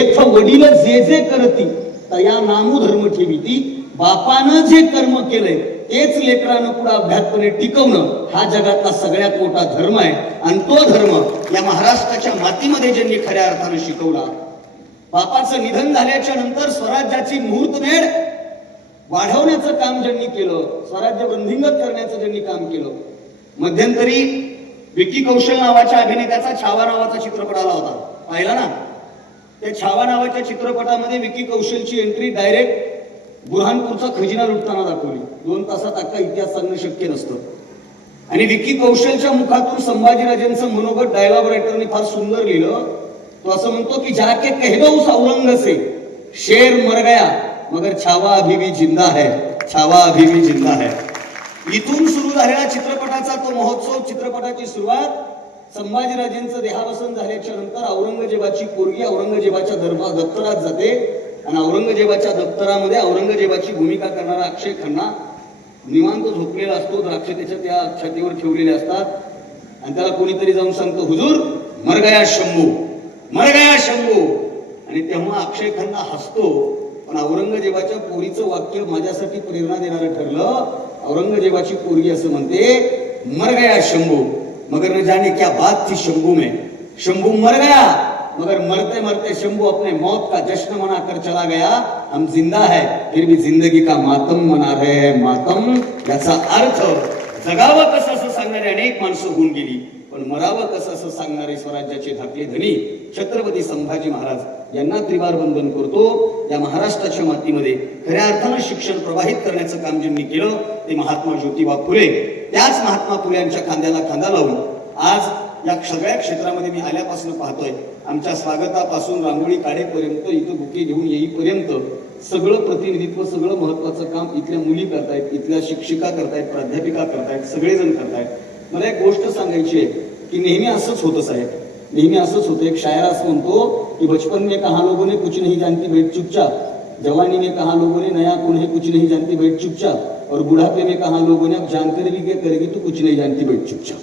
वडील जे जे करती तया नामू धर्म ठेवीती. बापानं जे कर्म केलंय तेच लेकरानं पुढे अभ्यासपणे टिकवणं हा जगातला सगळ्यात मोठा धर्म आहे. आणि तो धर्म या महाराष्ट्राच्या मातीमध्ये ज्यांनी खऱ्या अर्थानं शिकवला. बापाचं निधन झाल्याच्या नंतर स्वराज्याची मुहूर्तमेढ वाढवण्याचं काम ज्यांनी केलं, स्वराज्य वृद्धिंगत करण्याचं ज्यांनी काम केलं. मध्यंतरी विकी कौशल नावाच्या अभिनेत्याचा छावा नावाचा चित्रपट आला होता, पाहिला ना? त्या छावा नावाच्या चित्रपटामध्ये विकी कौशलची एंट्री डायरेक्ट बुरहानपूरचा खजिना लुटताना दाखवली. 2 तासात अख्खा इतिहास सांगणं शक्य नसतं. आणि विकी कौशलच्या मुखातून संभाजीराजांचं मनोगत डायलॉग रायटरने फार सुंदर लिहिलं. तो असं म्हणतो की जाके कह दो उस औरंग से शेर मर गया मगर छावा अभी भी जिंदा है, छावा अभी भी जिंदा है. इथून सुरू झालेला चित्रपटाचा तो महोत्सव, चित्रपटाची सुरुवात संभाजीराजेंचं देहावसन झाल्याच्या नंतर औरंगजेबाची पोरगी औरंगजेबाच्या दप्तरात जाते आणि औरंगजेबाच्या दप्तरामध्ये औरंगजेबाची भूमिका करणारा अक्षय खन्ना निवांत झोपलेला असतो. द्राक्ष त्याच्या त्या छातीवर ठेवलेले असतात आणि त्याला कोणीतरी जाऊन सांगतो, हुजूर मर गया शंभू, मर गया शंभू. आणि तेव्हा अक्षय खन्ना हसतो. पण औरंगजेबाच्या पोरीचं वाक्य माझ्यासाठी प्रेरणा देणारं ठरलं. औरंगजेबाची पोरगी असं म्हणते, मर गया शंभू मगर न जाने क्या बात थी शंभू में, शंभू मर गया मगर मरते मरते शंभू अपने मौत का जश्न मनाकर चला गया. हम जिंदा है फिर भी जिंदगी का मातम मना रहे हैं, मातम. याचा अर्थ जगावं कसं असं सांगणारे अनेक माणसं होऊन गेली, पण मरावं कसं असं सांगणारे स्वराज्याचे धाकले धनी छत्रपती संभाजी महाराज यांना त्रिवार वंदन करतो. या महाराष्ट्राच्या मातीमध्ये खऱ्या अर्थानं शिक्षण प्रवाहित करण्याचं काम ज्यांनी केलं ते महात्मा ज्योतिबा फुले. त्याच महात्मा फुल्यांच्या खांद्याला खांदा लावून आज या सगळ्या क्षेत्रामध्ये मी आल्यापासून पाहतोय, आमच्या स्वागतापासून रांगोळी काढेपर्यंत, इथं बुके घेऊन येईपर्यंत सगळं प्रतिनिधित्व, सगळं महत्वाचं काम इथल्या मुली करतायत, इथल्या शिक्षिका करतायत, प्राध्यापिका करतायत, सगळेजण करतायत. मला एक गोष्ट सांगायची आहे की नेहमी असंच होतं साहेब, नेहमी असंच होतं. एक शायर असं म्हणतो की बचपन में कहा लोगों ने कुछ नहीं जानती बैठ चुपचाप, जवानी में कहा लोगों ने नया कौन है कुछ नहीं जानती बैठ चुपचाप, और बुढ़ापे में कहा लोगों ने अब जानकर भी क्या करेगी तू कुछ नहीं जानती बैठ चुपचाप.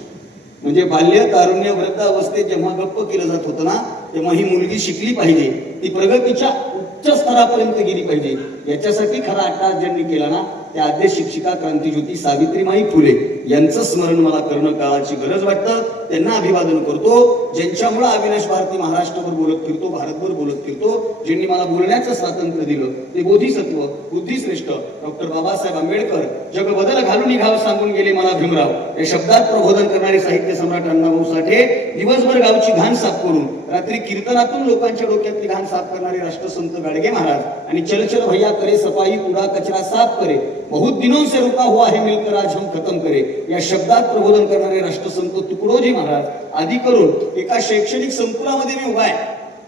म्हणजे बाल्य, तारुण्य, वृद्ध अवस्थेत जेव्हा गप्प केलं जात होतं ना, तेव्हा ही मुलगी शिकली पाहिजे, ती प्रगतीच्या उच्च स्तरापर्यंत गेली पाहिजे. याच्यासाठी खरा अट्टाहास ज्यांनी केला ना त्या आद्य शिक्षिका क्रांतीज्योती सावित्रीमाई फुले यांचं स्मरण मला करणं काळाची गरज वाटतं. त्यांना अभिवादन करतो, ज्यांच्यामुळे अविनाश भारती महाराष्ट्रभर बोलत फिरतो, भारतभर बोलत फिरतो, ज्यांनी मला बोलण्याचं स्वातंत्र्य दिलं ते बोधिसत्व, बुद्धिश्रेष्ठ डॉक्टर बाबासाहेब आंबेडकर. जग बदल घालून निघावं सांगून गेले मला भीमराव. या शब्दात प्रबोधन करणारे साहित्य सम्राट अण्णाभाऊ साठे, दिवसभर गावची घाण साफ करून रात्री कीर्तनातून लोकांच्या डोक्यातली घाण साफ करणारे राष्ट्रसंत गाडगे महाराज, आणि चल चल भैया करे सफाई, कूड़ा कचरा साफ करे, बहुत दिनों से रुका हुआ है मिलकर आज हम खत्म करे. या शब्दात प्रबोधन करणारे राष्ट्रसंत तुकडोजी महाराज आदी करून एका शैक्षणिक संकुलामध्ये मी उभा आहे.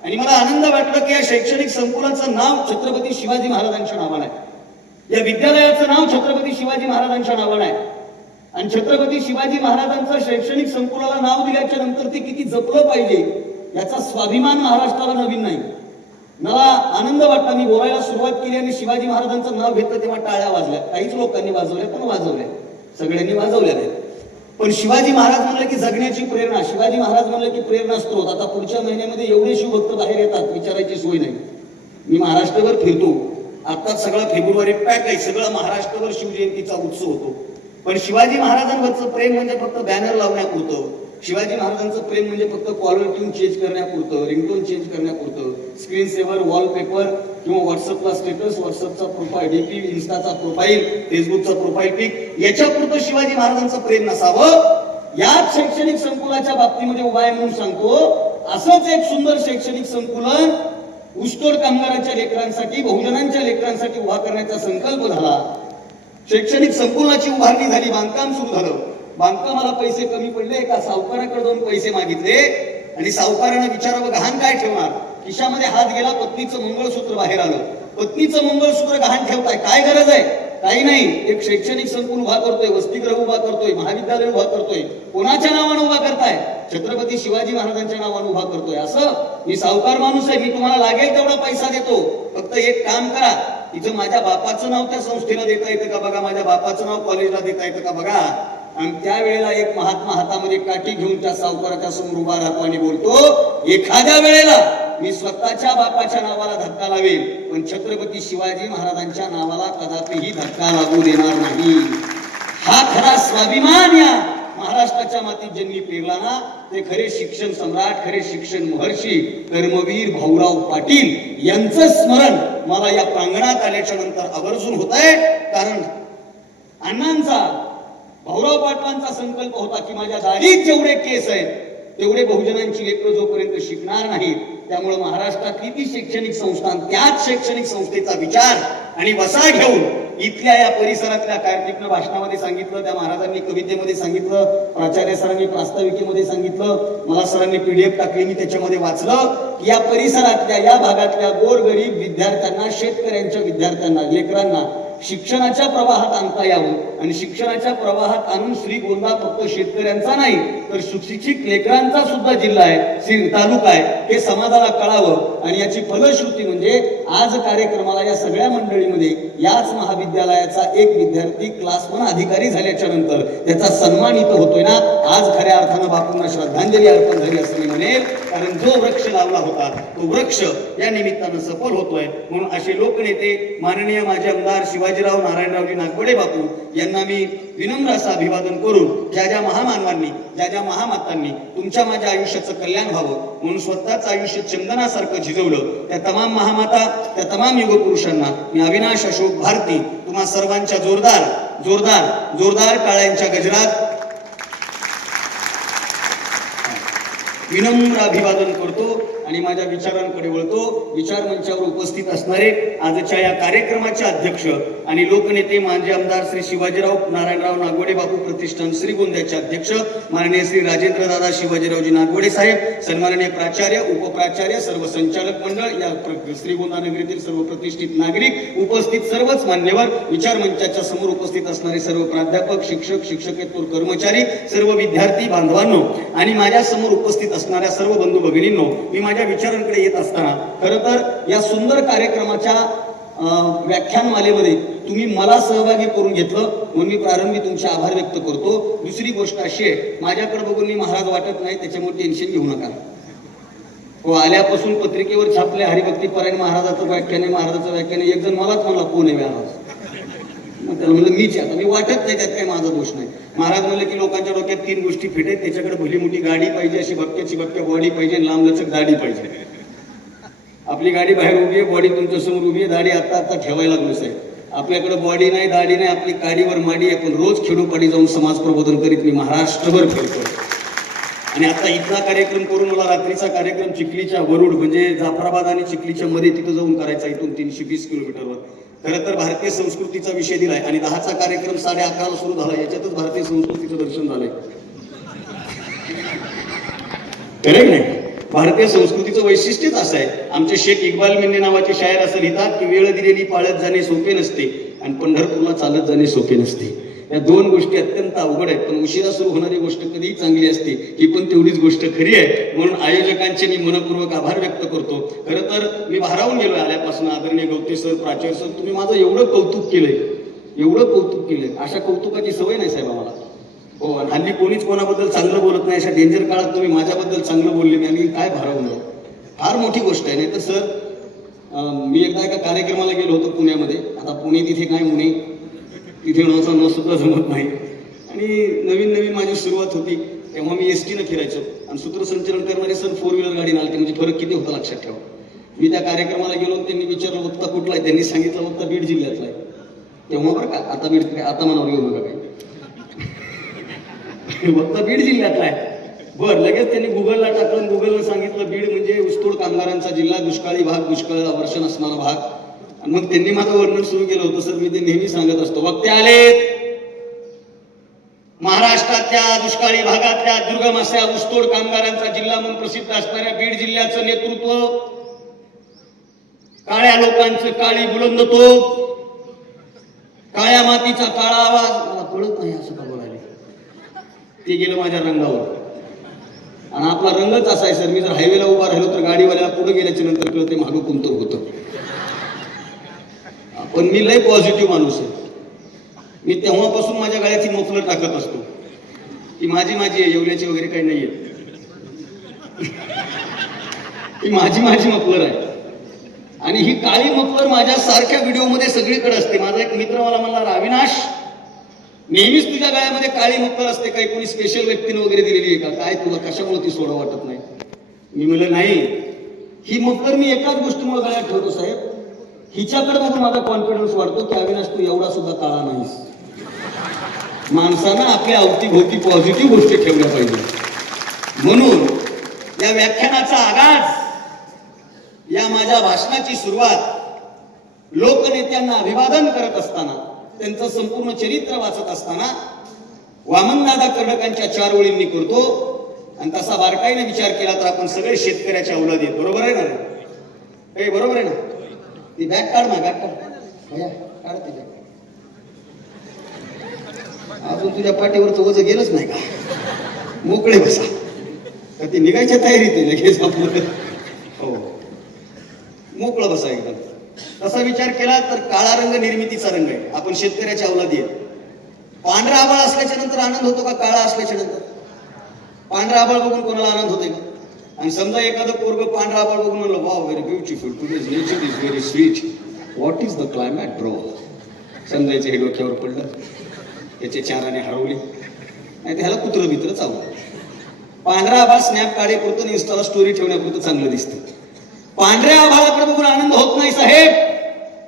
आणि मला आनंद वाटला की या शैक्षणिक संकुलाचं नाव छत्रपती शिवाजी महाराजांच्या नावानं आहे, या विद्यालयाचं नाव छत्रपती शिवाजी महाराजांच्या नावानं आहे. आणि छत्रपती शिवाजी महाराजांचं शैक्षणिक संकुलाला नाव दिल्याच्या नंतर ते किती जपलं पाहिजे याचा स्वाभिमान महाराष्ट्राला नवीन नाही. मला आनंद वाटला. मी बोलायला सुरुवात केली आणि शिवाजी महाराजांचं नाव घेतलं तेव्हा टाळ्या वाजल्या. काहीच लोकांनी वाजवल्या, पण वाजवल्या, सगळ्यांनी वाजवल्या नाही. पण शिवाजी महाराज म्हणलं की जगण्याची प्रेरणा, शिवाजी महाराज म्हणलं की प्रेरणा स्त्रोत. आता पुढच्या महिन्यामध्ये एवढे शिवभक्त बाहेर येतात, विचारायची सोय नाही. मी महाराष्ट्रभर फिरतो, आता सगळं फेब्रुवारी पॅक आहे, सगळं महाराष्ट्रभर शिवजयंतीचा उत्सव होतो. पण शिवाजी महाराजांवरचं प्रेम म्हणजे फक्त बॅनर लावण्यापुरतं, शिवाजी महाराजांचं प्रेम म्हणजे फक्त कॉलर ट्यून चेंज करण्यापुरतं, रिंगटोन चेंज करण्यापुरतं, स्क्रीन सेव्हर, वॉलपेपर किंवा व्हॉट्सअपला स्टेटस, व्हॉट्सअपचा प्रोफाईल डीपी, इन्स्टाचा प्रोफाईल, फेसबुकचा प्रोफाईल पिक याच्यापुरतं शिवाजी महाराजांचं प्रेम नसावं. याच शैक्षणिक संकुलाच्या बाबतीमध्ये उभा आहे म्हणून सांगतो. असंच एक सुंदर शैक्षणिक संकुलन ऊसतोड कामगारांच्या लेकरांसाठी, बहुजनांच्या लेकरांसाठी उभा करण्याचा संकल्प झाला. शैक्षणिक संकुलाची उभारणी झाली, बांधकाम सुरू झालं. बांधकामाला पैसे कमी पडले, एका सावकाराकडे जाऊन पैसे मागितले आणि सावकारानं विचारावं गहाण काय ठेवणार. खिशामध्ये हात गेला, पत्नीचं मंगळसूत्र बाहेर आलं. पत्नीचं मंगळसूत्र गहाण ठेवताय, काय गरज आहे? काही नाही. एक शैक्षणिक संकुल उभा करतोय, वसतिगृह उभा करतोय, महाविद्यालय उभा करतोय. कोणाच्या नावानं उभा करताय? छत्रपती शिवाजी महाराजांच्या नावानं उभा करतोय. असं मी सावकार माणूस आहे, मी तुम्हाला लागेल तेवढा पैसा देतो, फक्त एक काम करा, इथं माझ्या बापाचं नाव त्या संस्थेला देता येतं का बघा, माझ्या बापाचं नाव कॉलेजला देता येतं का बघा. आणि त्यावेळेला एक महात्मा हातामध्ये काठी घेऊन त्या सावकाराच्या समोर उभा राहतो आणि बोलतो, एखाद्या वेळेला मी स्वतःच्या बापाच्या नावाला धक्का लावेल, पण छत्रपती शिवाजी महाराजांच्या नावाला कदापिही धक्का लागू देणार नाही. हा खरा स्वाभिमान या महाराष्ट्राच्या मातीत ज्यांनी पेरला ना, ते खरे शिक्षण सम्राट, खरे शिक्षण महर्षी कर्मवीर भाऊराव पाटील यांचं स्मरण मला या प्रांगणात आल्याच्या नंतर आवर्जून होत आहे. कारण अण्णांचा, भाऊराव पाटलांचा संकल्प होता की माझ्या दाढीत जेवढे केस आहेत तेवढे बहुजनांची लेकरं जोपर्यंत शिकणार नाहीत, त्यामुळे महाराष्ट्रातली ती शैक्षणिक संस्था, त्याच शैक्षणिक संस्थेचा विचार आणि वसा घेऊन इथल्या या परिसरातल्या, कार्तिकनं भाषणामध्ये सांगितलं, त्या महाराजांनी कवितेमध्ये सांगितलं, प्राचार्य सरांनी प्रास्ताविकेमध्ये सांगितलं, मला सरांनी PDF टाकली, मी त्याच्यामध्ये वाचलं की या परिसरातल्या, या भागातल्या गोरगरीब विद्यार्थ्यांना, शेतकऱ्यांच्या विद्यार्थ्यांना, लेकरांना शिक्षणाच्या प्रवाहात आणता यावं. आणि शिक्षणाच्या प्रवाहात आणून श्रीगोंदा फक्त शेतकऱ्यांचा नाही तर सुशिक्षित लेकरांचा सुद्धा जिल्हा आहे, तालुका आहे, हे समाजाला कळावं. आणि याची फलश्रुती म्हणजे आज कार्यक्रमाला या सगळ्या मंडळीमध्ये याच महाविद्यालयाचा एक विद्यार्थी क्लास 1 अधिकारी झाल्याच्या नंतर त्याचा सन्मान इथं होतोय ना, आज खऱ्या अर्थानं बापूंना श्रद्धांजली अर्पण झाली असं मी म्हणेल. कारण जो वृक्ष लावला होता तो वृक्ष या निमित्तानं सफल होतोय. म्हणून असे लोकनेते माननीय माझे आमदार शिवाजीराव नारायणरावजी नागवडे बापू यांना मी विनम्र असं अभिवादन करून, ज्या ज्या महामानवांनी, ज्या ज्या महामातांनी तुमच्या माझ्या आयुष्याचं कल्याण व्हावं म्हणून स्वतःच आयुष्य चंदनासारखं झिजवलं, त्या तमाम महामाता, त्या तमाम युगपुरुषांना मी अविनाश अशोक भारती तुम्हा सर्वांच्या जोरदार जोरदार जोरदार टाळ्यांच्या गजरात विनम्र अभिवादन करतो आणि माझ्या विचारांकडे वळतो. विचार मंचावर उपस्थित असणारे आजच्या या कार्यक्रमाचे अध्यक्ष आणि लोकनेते माजी आमदार श्री शिवाजीराव नारायणराव नागवडे बापू प्रतिष्ठान श्रीगोंद्याचे अध्यक्ष माननीय श्री राजेंद्र दादा शिवाजीरावजी नागवडे साहेब, सन्माननीय प्राचार्य, उपप्राचार्य, सर्व संचालक मंडळ, या श्रीगोंदा नगरीतील सर्व प्रतिष्ठित नागरिक, उपस्थित सर्वच मान्यवर, विचार मंचाच्या समोर उपस्थित असणारे सर्व प्राध्यापक, शिक्षक, शिक्षकेतर कर्मचारी, सर्व विद्यार्थी बांधवांनो आणि माझ्या समोर उपस्थित असणाऱ्या सर्व बंधू भगिनींनो, मी माझ्या विचारांकडे येत असताना खरं तर या सुंदर कार्यक्रमाच्या व्याख्यानमालेमध्ये तुम्ही मला सहभागी करून घेतलं म्हणून मी प्रारंभी तुमचे आभार व्यक्त करतो. दुसरी गोष्ट अशी आहे, माझ्याकडे बघून मी महाराज वाटत नाही, त्याच्यामुळे टेन्शन घेऊ नका. हो, आल्यापासून पत्रिकेवर छापले हरिभक्तीपरायण महाराजाचं व्याख्यान आहे, महाराजाचं व्याख्यान आहे. एक जण मलाच म्हणला कोण आहे महाराज, मग त्याला म्हणलं मीच आता, मी वाटत नाही, त्यात काही माझा दोष नाही. महाराज म्हणले की लोकांच्या डोक्यात 3 गोष्टी फिट आहेत, त्याच्याकडे भली मोठी गाडी पाहिजे, अशी भक्त्याची भक्त्या बॉडी पाहिजे, लांबलचक दाढी पाहिजे. आपली गाडी बाहेर उभी आहे, बॉडी तुमच्या समोर उभी आहे, दाढी आता आता ठेवायला लागलोच आहे. आपल्याकडे बॉडी नाही, दाढी नाही, आपली गाडीवर माडी आहे, पण रोज खेडोपाडी जाऊन समाज प्रबोधन करीत मी महाराष्ट्रभर फिरतो. आणि आता इथला कार्यक्रम करून मला रात्रीचा कार्यक्रम चिखलीच्या वरुड म्हणजे जाफराबाद आणि चिखलीच्या मध्ये तिथं जाऊन करायचा, इथून 320 किलोमीटरवर. खरं तर भारतीय संस्कृतीचा विषय दिलाय आणि 10चा कार्यक्रम 11:30ला सुरू झाला, याच्यातच भारतीय संस्कृतीचं दर्शन झालंय. करेक्ट नाही? भारतीय संस्कृतीचं वैशिष्ट्यच असं आहे. आमचे शेख इक्बाल मिन्ने नावाचे शायर असं लिहितात की वेळ दिलेली पाळत जाणे सोपे नसते आणि पंढरपूरला चालत जाणे सोपे नसते. या 2 गोष्टी अत्यंत अवघड आहेत, पण उशिरा सुरू होणारी गोष्ट कधीही चांगली असते, ही पण तेवढीच गोष्ट खरी आहे. म्हणून आयोजकांचे मी मनपूर्वक आभार व्यक्त करतो. खरं तर मी भारावून गेलो आल्यापासून. आदरणीय गवते सर, प्राचार्य सर, तुम्ही माझं एवढं कौतुक केलंय, एवढं कौतुक केलंय. अशा कौतुकाची सवय नाही साहेब आम्हाला. हो, हल्ली कोणीच कोणाबद्दल चांगलं बोलत नाही. अशा डेंजर काळात तुम्ही माझ्याबद्दल चांगलं बोलले नाही आणि काय भारावून, फार मोठी गोष्ट आहे. नाही तर सर, मी एकदा एका कार्यक्रमाला गेलो होतो पुण्यामध्ये. आता पुणे तिथे काय मुने, तिथे न सुद्धा जमत नाही. आणि नवीन नवीन माझी सुरुवात होती, तेव्हा मी ST न फिरायचो आणि सूत्रसंचलन करणारे सर 4 व्हीलर गाडी नालते. म्हणजे फरक किती होता लक्षात ठेवा. मी त्या कार्यक्रमाला गेलो, त्यांनी विचारलं वक्ता कुठला आहे, त्यांनी सांगितलं वक्ता बीड जिल्ह्यातला आहे. तेव्हा बरं का, आता बीड, आता मनावर घेऊ नका काही, वक्ता बीड जिल्ह्यातला आहे. बरं, लगेच त्यांनी गुगलला टाकलं, गुगलनं सांगितलं बीड म्हणजे ऊसतोड कामगारांचा जिल्हा, दुष्काळी भाग, दुष्काळ वर्षण असणारा भाग. आणि मग त्यांनी माझं वर्णन सुरू केलं होतं. सर, मी ते नेहमी सांगत असतो, वक्ते आलेत, महाराष्ट्रातल्या दुष्काळी भागातल्या दुर्गम अशा ऊसतोड कामगारांचा जिल्हा म्हणून प्रसिद्ध असणाऱ्या बीड जिल्ह्याचं नेतृत्व, काळ्या लोकांचं काळी बुलंद तोफ, काळ्या मातीचा काळा आवाज. मला कळत नाही असं का बोलायला, ते गेलं माझ्या रंगावर. आणि आपला रंगच असा आहे सर, मी जर हायवेला उभा राहिलो तर गाडीवाल्याला पुढे गेल्याच्या नंतर कळते मागं कोणतं होतं. पण मी लय पॉझिटिव्ह माणूस आहे. मी तेव्हापासून माझ्या गळ्याची मफलर टाकत असतो की माझी आहे, येवल्याची वगैरे काही नाहीये. ही माझी मफलर आहे. आणि ही काळी मफलर माझ्या सारख्या व्हिडिओमध्ये सगळीकडे असते. माझा एक मित्र मला म्हणला, अविनाश नेहमीच तुझ्या गळ्यामध्ये काळी मफलर असते, काही कोणी स्पेशल व्यक्तीने वगैरे दिलेली आहे का, काय तुला कशामुळे ती सोडा वाटत नाही? मी म्हणलं नाही, ही मफलर मी एकाच गोष्टीमुळे गळ्यात ठेवतो साहेब, हिच्याकडे बघून माझा कॉन्फिडन्स वाढतो की अविनाश तू एवढा सुद्धा काळा नाहीस. माणसानं आपल्या अवतीभोवती पॉझिटिव्ह गोष्टी ठेवल्या पाहिजे. म्हणून या व्याख्यानाचा आगाज, या माझ्या भाषणाची सुरुवात लोकनेत्यांना अभिवादन करत असताना, त्यांचं संपूर्ण चरित्र वाचत असताना वामनदादा कर्डकांच्या 4 ओळींनी करतो. आणि तसा बारकाईने विचार केला तर आपण सगळे शेतकऱ्याच्या औलाद आहेत. बरोबर आहे ना? हे बरोबर आहे ना? ती बॅग काढ ना, बॅग काढ भैया, काढ ती बॅग. अजून तुझ्या पाठीवरचं वजन गेलंच नाही का? मोकळे बसा, का ती निघायच्या तयारीत आहे लगेच आपलं. हो, मोकळं बसा एकदम. तसा विचार केला तर काळा रंग निर्मितीचा रंग आहे. आपण शेतकऱ्याच्या अवलादी आहे. पांढरा आभाळ असल्याच्या नंतर आनंद होतो का काळा असल्याच्या नंतर? पांढरा आभाळ बघून कोणाला आनंद होते का? आणि समजा एखादं पोरग पांढरा आभाळ बघून म्हणलं, wow very beautiful, today's nature is very sweet, what is the climate bro, समजायचं हे डोक्यावर पडलं, त्याचे चाराने हरवले, नाही तर ह्याला कुत्रं बित्र चावलं. पांढरा आभाळ स्नॅप काढेपुरतं, इन्स्टाला स्टोरी ठेवण्यापुरतं चांगलं दिसतं. पांढऱ्या आभाळाकडे बघून आनंद होत नाही साहेब,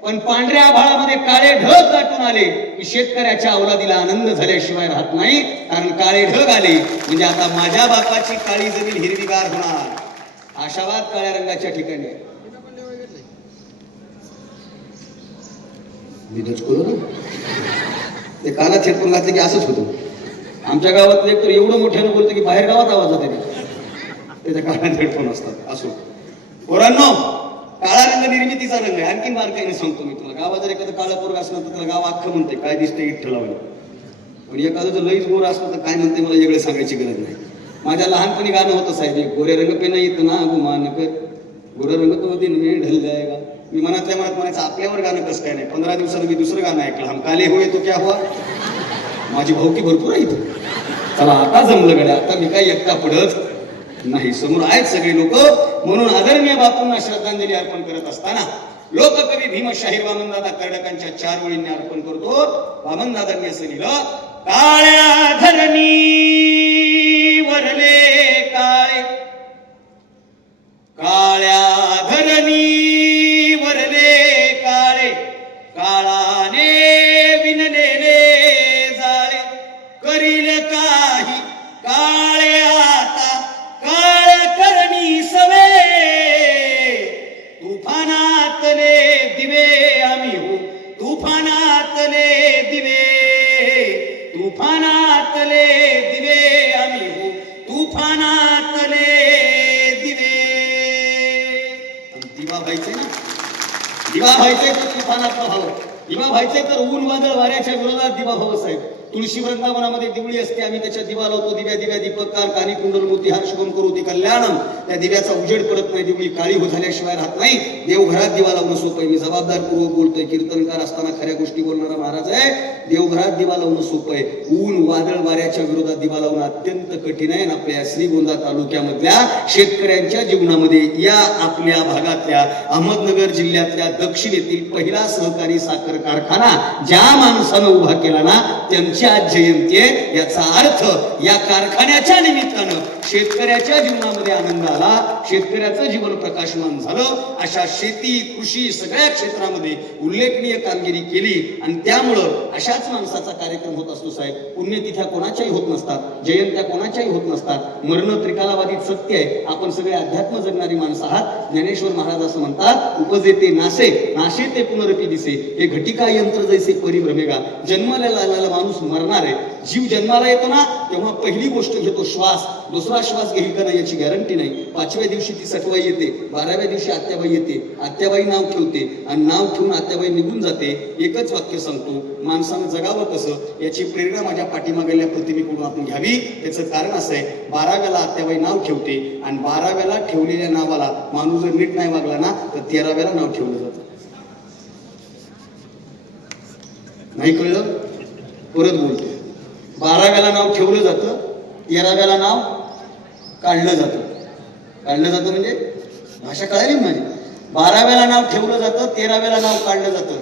पण पांढऱ्या आभाळामध्ये काळे ढग दाटून आले की शेतकऱ्याच्या अवलादीला आनंद झाल्याशिवाय राहत नाही. कारण काळे ढग आले म्हणजे आता माझ्या बापाची काळी जमीन हिरवीगार होणार. आशावाद काळ्या रंगाच्या ठिकाणी आहे. ते कानात हेडफोन घातले की असंच होतं. आमच्या गावात एक तर एवढं मोठ्यानं बोलतं की बाहेर गावात आवाज जाते, त्याच्या कानात हेडफोन असतात. असो पोरांनो, काळा रंग निर्मितीचा रंग आहे. आणखीन बारकाईने सांगतो मी तुला. गावात जर एखादं काळं पोरग असलं तर त्याला गाव अख्खं म्हणते काय दिसते इठ्ठलावलं. पण एखादं जर लईच गोर असलं तर काय म्हणते मला वेगळे सांगायची गरज नाही. माझ्या लहानपणी गाणं होतं साहेब, एक गोरे रंग पे नाही येतं ना गुमान कर, गोरे रंग तो दिन में ढल जाएगा. मी मनातल्या मनात म्हणायचं आपल्यावर गाणं कसं काय नाही. 15 दिवसानं मी दुसरं गाणं ऐकलं, हम काले हुए तो क्या हुआ. माझी भावकी भरपूर आहे इथं. चला आता जमलं गड्या, आता मी काय एकटा पडत नाही, समोर आहेत सगळे लोक. म्हणून आदरणीय बापूंना श्रद्धांजली अर्पण करत असताना लोककवी भीमशाहीर वामनदादा कर्डकांच्या 4 ओळींनी अर्पण करतो. वामनदादांनी असं लिहिलं, काळ्या धरणी वरले काळे, काळ्या धरणी वरले काळे, काळाने विणलेले जाळे, करील काही काळे आता काळ करणी सवे, तुफानातले दिवे आम्ही हो, तुफानातले दिवे, तुफानातले दिवे आम्ही हो, तुफानातले दिवे. दिवा व्हायचे ना, दिवा व्हायचे तर तुफानातला भाव, दिवा व्हायचे तर ऊन वादळ वाऱ्याच्या विरोधात दिवा भाव साहेब. तुळशी वृंदावनामध्ये दिवळी असते, आम्ही त्याच्या दिवा लावतो. दिव्या दिव्या दीपककार कानी कुंडल मोती हार शुभम करू ती कल्याणम. त्या दिव्याचा उजेड पडत नाही, दिवळी काळी हो झाल्याशिवाय राहत नाही. देवघरात दिवा लावणं सोपं आहे. मी जबाबदारपूर्वक बोलतोय, कीर्तनकार असताना खऱ्या गोष्टी बोलणारा महाराज आहे. देवघरात दिवा लावणं सोपं आहे, ऊन वादळ वाऱ्याच्या विरोधात दिवा लावणं अत्यंत कठीण आहे. आपल्या श्रीगोंदा तालुक्यामधल्या शेतकऱ्यांच्या जीवनामध्ये या आपल्या भागातल्या अहमदनगर जिल्ह्यातल्या दक्षिणेतील पहिला सहकारी साखर कारखाना ज्या माणसानं उभा केला ना, त्यांची आज जयंती आहे. याचा अर्थ या कारखान्याच्या निमित्तानं शेतकऱ्याच्या जीवनामध्ये आनंद आला, शेतकऱ्याचं जीवन प्रकाशमान झालं. अशा शेती कृषी सगळ्या क्षेत्रामध्ये उल्लेखनीय कामगिरी केली आणि त्यामुळं अशाच माणसाचा कार्यक्रम होत असतो साहेब. पुण्यतिथ्या कोणाच्याही होत नसतात, जयंत्या कोणाच्याही होत नसतात. मरण त्रिकालावादित सत्य आहे. आपण सगळे अध्यात्म जगणारी माणसं आहात. ज्ञानेश्वर महाराज असं म्हणतात, उपजेते नासे नाशे ते पुनरपी दिसे, हे घटिका यंत्र जैसे परिभ्रमेगा. जन्माला आलेला माणूस मरणार आहे. जीव जन्माला येतो ना तेव्हा पहिली गोष्ट घेतो श्वास, दुसरा श्वास घेईल का नाही याची गॅरंटी नाही. 5व्या दिवशी ती सटवाई येते, 12व्या दिवशी आत्याबाई येते, आत्याबाई नाव ठेवते आणि नाव ठेवून आत्याबाई निघून जाते. एकच वाक्य सांगतो, माणसानं जगावं कसं याची प्रेरणा माझ्या पाठीमागल्या प्रतिमेकडून आपण घ्यावी. याचं कारण असं आहे, 12व्याला आत्याबाई नाव ठेवते आणि 12व्याला ठेवलेल्या नावाला माणूस जर नीट नाही वागला ना तर 13व्याला नाव ठेवलं जातं. नाही कळलं? परत बोलतो, 12व्याला नाव ठेवलं जातं, 13व्याला नाव काढलं जातं. काढलं जातं म्हणजे भाषा कळाली ना माझी. 12व्याला नाव ठेवलं जातं, 13व्याला नाव काढलं जातं.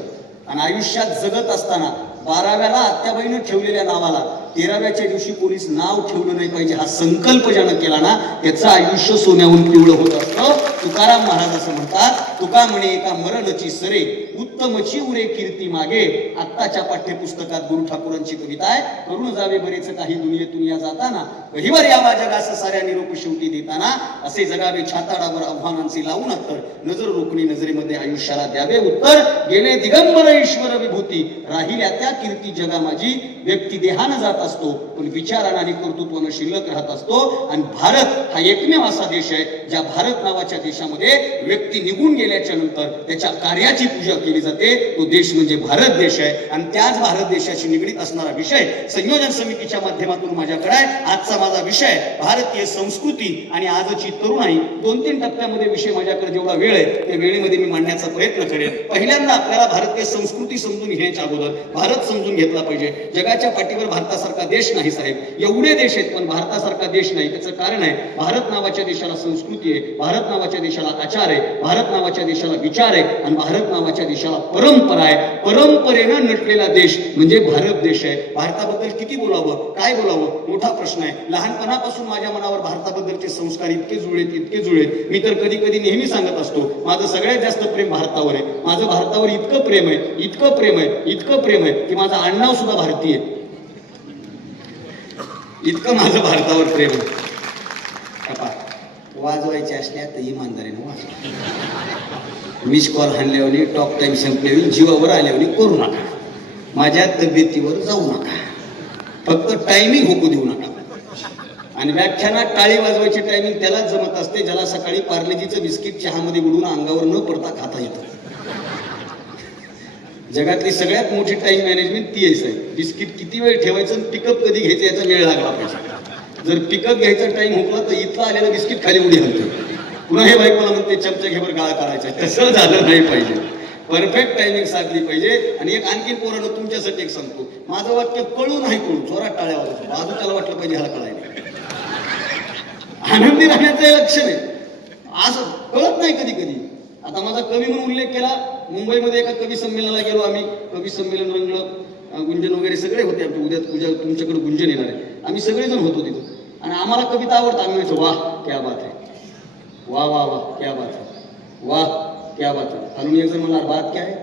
आणि आयुष्यात जगत असताना 12व्याला आत्याबाईनं ठेवलेल्या नावाला 13व्याच्या दिवशी पोलीस नाव ठेवलं नाही पाहिजे हा संकल्प ज्यानं केला ना त्याचं आयुष्य सोन्याहून पिवळं होत असतं. तुकाराम महाराज असं म्हणतात, तुका म्हणे एका मरणची सरे उत्तमची उरे कीर्ती मागे. आत्ताच्या पाठ्यपुस्तकात गुरु ठाकूरांची कविता आहे. करून जावे बरेच काही दुनियेतून या जाताना, कधीवर यावा जगास साऱ्या निरोप शेवटी देताना. असे जगावे छाताडावर आव्हानांची लावून अत्तर, नजर रोखणी नजरेमध्ये आयुष्याला द्यावे उत्तर. गेले दिगंबर ईश्वर विभूती, राहिल्या त्या कीर्ती जगा माझी. व्यक्ती देहानं जात असतो पण विचारानं आणि कर्तृत्वानं शिल्लक राहत असतो. आणि भारत हा एकमेव असा देश आहे ज्या भारत नावाच्या देशामध्ये व्यक्ती निघून गेल्याच्या नंतर त्याच्या कार्याची पूजा केली जाते. तो देश म्हणजे भारत देश आहे. आणि त्याच भारत देशाशी निगडीत असणारा विषय संयोजन समितीच्या माध्यमातून माझ्याकडे आहे. आजचा माझा विषय भारतीय संस्कृती आणि आजची तरुणाई. 2-3 टप्प्यामध्ये विषय माझ्याकडे जेवढा वेळ आहे त्या वेळेमध्ये मी मांडण्याचा प्रयत्न करेन. पहिल्यांदा आपल्याला भारतीय संस्कृती समजून घेण्याच्या अगोदर भारत समजून घेतला पाहिजे. जगाच्या पाठीवर भारतासारखा देश नाही साहेब. एवढे देश आहेत पण भारतासारखा देश नाही. त्याचं कारण आहे भारत नावाच्या देशाला संस्कृती आहे, भारत नावाच्या देशाला आचार आहे, भारत नावाच्या देशाला विचार आहे आणि भारत नावाच्या देशाला परंपरा आहे. परंपरेनं नटलेला देश म्हणजे भारत देश आहे. भारताबद्दल किती बोलावं, काय बोलावं मोठा प्रश्न आहे. लहानपणापासून माझ्या मनावर भारताबद्दलचे संस्कार इतके जुळलेत, इतके जुळलेत. मी तर कधी कधी नेहमी सांगत असतो माझं सगळ्यात जास्त प्रेम भारतावर आहे. माझं भारतावर इतकं प्रेम आहे, इतकं प्रेम आहे, इतकं प्रेम आहे की माझं आडनाव सुद्धा भारतीय आहे. इतकं माझं भारतावर प्रेम आहे. वाजवायचे असल्या तर इमानदारीने वाजवा. मिस कॉल हाणल्यावर, टॉक टाइम संपल्यावर, जीवावर आल्यावर करू नका. माझ्या तब्येतीवर जाऊ नका. फक्त टायमिंग होऊ देऊ नका. आणि व्याख्यानात टाळी वाजवायची टायमिंग त्यालाच जमत असते ज्याला सकाळी पार्लेजीचं बिस्किट चहामध्ये बुडवून अंगावर न पडता खाता येतं. जगातली सगळ्यात मोठी टाइम मॅनेजमेंट ती आहे. बिस्किट किती वेळ ठेवायचं, पिकअप कधी घ्यायचं याचा वेळ लागला पाहिजे. जर पिकअप घ्यायचा टाइम हुकला तर इथं आलेलं बिस्किट खाली उडी हलते. पुन्हा हे बायकोला म्हणते चमचा घेवर गाळा काढायचा. तसं झालं नाही पाहिजे. परफेक्ट टायमिंग साधली पाहिजे. आणि एक आणखी पोरानं तुमच्यासाठी एक सांगतो, माझं वाक्य कळू नाही कळू जोरात टाळ्या वाजवतो. बाजू त्याला वाटलं पाहिजे ह्याला कळायला. आनंदी राहण्याचं हे लक्षण आहे. असं कळत नाही कधी कधी. आता माझा कवी म्हणून उल्लेख केला. मुंबईमध्ये एका कवी संमेलनाला गेलो आम्ही. कवी संमेलन रंगलं, गुंजन वगैरे सगळे होते. उद्या तुमच्याकडे गुंजन येणार आहे. आम्ही सगळेजण होतो तिथं. आणि आम्हाला कविता आवडतं. आम्ही म्हणतो वाह क्या बात है, वाह वाह वाह क्या बात है, वाह क्या बात है. आणि एक जण म्हणणार बात क्या है,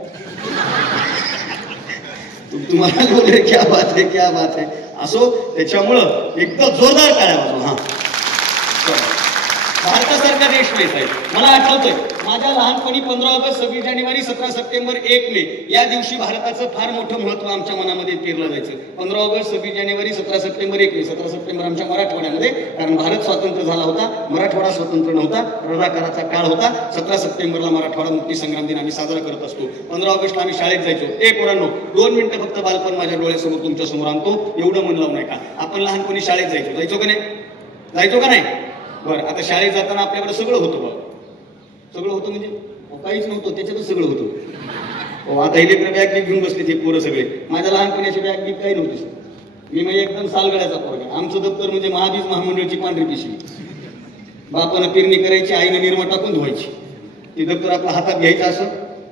तुम्हाला बोलले क्या बात है, क्या बात है. असो, त्याच्यामुळं एकदम जोरदार टाळ्या वाजवा. हा, भारतासारखा देश नाही साहेब. मला आठवतंय माझ्या लहानपणी 15 ऑगस्ट, 26 जानेवारी, 17 सप्टेंबर, 1 मे या दिवशी भारताचं फार मोठं महत्व आमच्या मनामध्ये पेरलं जायचं. 15 ऑगस्ट, 26 जानेवारी, 17 सप्टेंबर, 1 मे. 17 सप्टेंबर आमच्या मराठवाड्यामध्ये, कारण भारत स्वातंत्र्य झाला होता, मराठवाडा स्वतंत्र नव्हता, रजाकाराचा काळ होता. 17 सप्टेंबरला मराठवाडा मुक्ती संग्राम दिन आम्ही साजरा करत असतो. 15 ऑगस्टला आम्ही शाळेत जायचो. पोरांनो 2 मिनिटं फक्त बालपण माझ्या डोळ्यासमोर तुमच्या समोर आणतो. एवढं मन लावू नका. आपण लहानपणी शाळेत जायचो का नाही? जायचो का नाही? बरं, आता शाळेत जाताना आपल्याकडे सगळं होतं बघ. सगळं होतं म्हणजे काहीच नव्हतं, त्याच्यातच सगळं होतं. आता इलेक्ट्रिक बॅग घेऊन बसले ते पोरं सगळे. माझ्या लहानपणी बॅग बी काही नव्हती. मी म्हणजे एकदम सालगड्याचा पोरगा. आमचं दप्तर म्हणजे महाबीज महामंडळची पांढरी पिशवी. बापानं पेरणी करायची, आईनं निर्मा टाकून धुवायची. ते दप्तर आपल्या हातात घ्यायचं असं.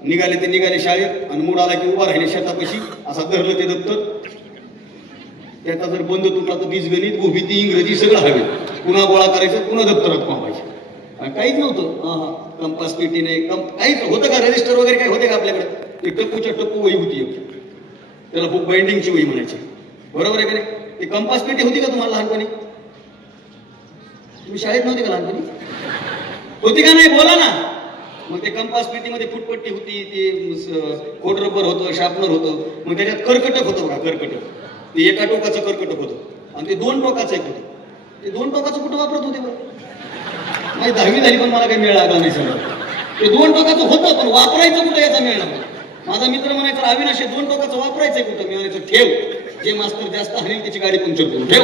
निघाले ते निघाले शाळेत. आणि मूड आला की उभा राहिले शेतापाशी, असा धरलं ते दप्तर. त्याचा जर बंद तुटला तर बीजगणित, भूमिती, इंग्रजी सगळं हवे. पुन्हा गोळा करायचं, पुन्हा दप्तरात पाहायचे. काहीच नव्हतं. कंपास पेटी नाही, काहीच होतं का? रजिस्टर वगैरे काही होते का आपल्याकडे? ते टप्पूच्या टप्पू वही होती. त्याला खूप बाइंडिंगची वही म्हणायची. बरोबर आहे का नाही? ते कंपास पेटी होती का तुम्हाला लहानपणी? तुम्ही शाळेत नव्हते का लहानपणी? होती का नाही? बोला ना. मग ते कंपास पेटीमध्ये फुटपट्टी होती, ते खोड रबर होतं, शार्पनर होतं. मग त्याच्यात कर्कटक होतं बघा, कर्कटक. ते एका टोकाचं कर्कटक होतं आणि ते 2 टोकाचं एक होतं. ते 2 टोकाचं कुठं वापरत होते बरं? माझी 10वी झाली पण मला काही मेळ लागला नाही सगळं. ते 2 टोकाचं होतं पण वापरायचं कुठं याचा मेळ लागला. माझा मित्र म्हणायचा अविनाश 2 टोकाचं वापरायचंय कुठं? मी म्हणायचं ठेव, जे मास्तर जास्त हाणेल त्याची गाडी पंक्चर करून ठेव.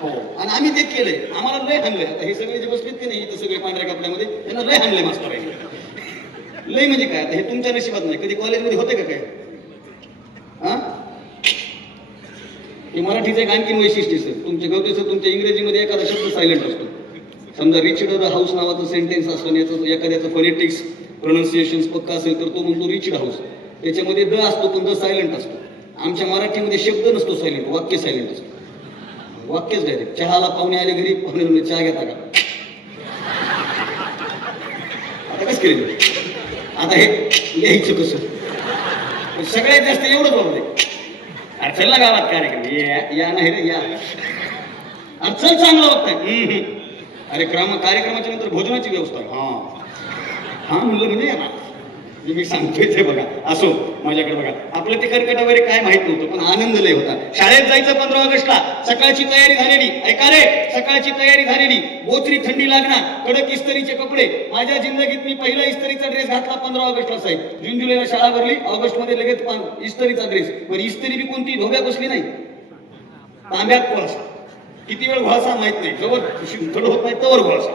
हो, आणि आम्ही ते केलंय. आम्हाला लय हाणलंय. आता हे सगळे जे बसलेत की नाही इथं सगळे पांढऱ्या कपड्यामध्ये, त्यांना लय हाणलंय मास्तर आहे. लय म्हणजे काय? आता हे तुमच्या नशिबात नाही. कधी कॉलेजमध्ये होते का काय? हा, हे मराठीचं एक आणखीन वैशिष्ट्य सर. तुमच्या गवतेचं तुमच्या इंग्रजीमध्ये एखादा शब्द सायलेंट असतो. समजा रिचड द हाऊस नावाचं सेंटेन्स असतं, याचं एखाद्याचं फोनेटिक्स प्रोनाऊन्सिएशन पक्का असेल तर तो म्हणतो रिचड हाऊस. त्याच्यामध्ये द असतो पण द सायलेंट असतो. आमच्या मराठीमध्ये शब्द नसतो सायलेंट, वाक्य सायलेंट असतो. वाक्यच डायरेक्ट. चहाला पाहुणे आले घरी, पाहुणे चहा घेता का, आता कसं केलं, आता हे लिहायचं कसं, सगळ्यात जास्त एवढंच वापरते. अरे चल ना गावात कार्यक्रम, या नाही रे या, अरे चल चांगलं वागतंय. अरे कार्यक्रमाच्या नंतर भोजनाची व्यवस्था, हा म्हणलं म्हणजे या ना, मी सांगतोय ते बघा. असो, माझ्याकडे बघा, आपलं ते कर्कट वगैरे काय माहित नव्हतं, पण आनंद लय होता. शाळेत जायचं 15 ऑगस्टला, सकाळची तयारी झालेली, ऐका रे, सकाळची तयारी झालेली, बोचरी थंडी लागणार, कडक इस्त्रीचे कपडे. माझ्या जिंदगीत मी पहिला इस्त्रीचा ड्रेस घातला 15 ऑगस्टला साहेब. जून जुलैला शाळा भरली, ऑगस्ट मध्ये लगेच इस्त्रीचा ड्रेस. पण इस्त्री बी कोणती, धोब्या बसली नाही, तांब्यात कोळसा. किती वेळ घोळसा माहित नाही, जवळ थोडं होत नाही तवर घोळसा.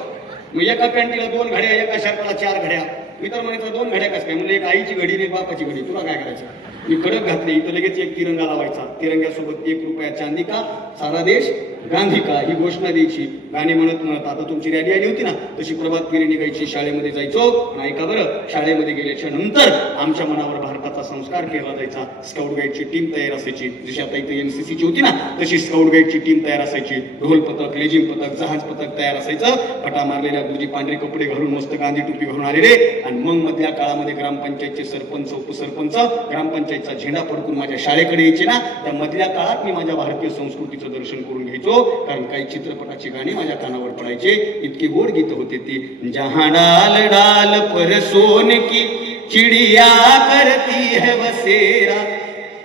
मग एका पॅन्टीला 2 घड्या, एका शर्टाला 4 घड्या. मी तर म्हणायचं 2 घड्या कसं काय, म्हणजे एक आईची घडी आणि बापाची घडी, तुला काय करायचं. मी कडक घातली, इथं लगेच एक तिरंगा लावायचा, तिरंग्यासोबत 1 रुपया चांदी का, सारा देश गांधी का, ही घोषणा द्यायची. गाणी म्हणत म्हणत, आता तुमची रॅली आली होती ना, तशी प्रभात फेरी निघायची. शाळेमध्ये जायचो, ऐका बरं, शाळेमध्ये गेल्याच्या नंतर आमच्या मनावर भारताचा संस्कार केला जायचा. स्काउट गाईडची टीम तयार असायची, जशी आता इथे NCCची होती ना, तशी स्काउट गाईडची टीम तयार असायची. ढोल पथक, लेझिम पथक, जहाज पथक तयार असायचं. फटा मारलेल्या गुरुजी पांढरे कपडे घालून, मस्त गांधी टोपी घालून आलेले. आणि मग मधल्या काळामध्ये ग्रामपंचायतचे सरपंच, उपसरपंच, ग्रामपंचायतचा झेंडा फडकून माझ्या शाळेकडे यायचे ना, त्या मधल्या काळात मी माझ्या भारतीय संस्कृतीचं दर्शन करून घ्यायचो. कारण काही चित्रपटाची गाणी माझ्या कानावर पडायचे, इतकी गोड गीत होते ती. जहां डाल डाल पर सोन की चिड़िया करती है बसेरा,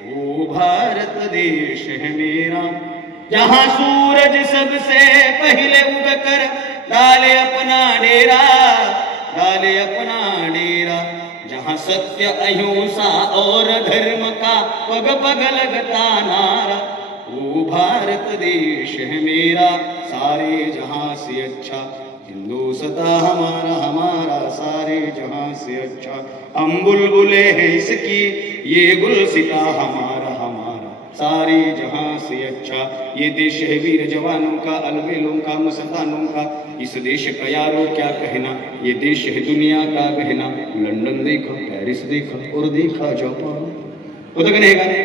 वो भारत देश है मेरा. जहां सूरज सबसे पहले उगकर डाले अपना डेरा, डाले अपना डेरा. जहां सत्य अहिंसा और धर्म का पग पग लगता नारा, वो भारत देश है मेरा, सारे जहां से अच्छा हिंदुस्तान हमारा, हमारा सारे जहां से अच्छा. हम बुलबुले हैं इसकी, ये गुलसिता हमारा, हमारा सारे जहां से अच्छा. ये देश है वीर जवानों का, अलबेलों का, मस्तानों का. इस देश का यारो क्या कहना, ये देश है दुनिया का गहना. लंडन देखा, पॅरिस देखा और देखा जापान. होतं का नाही हे गाणे,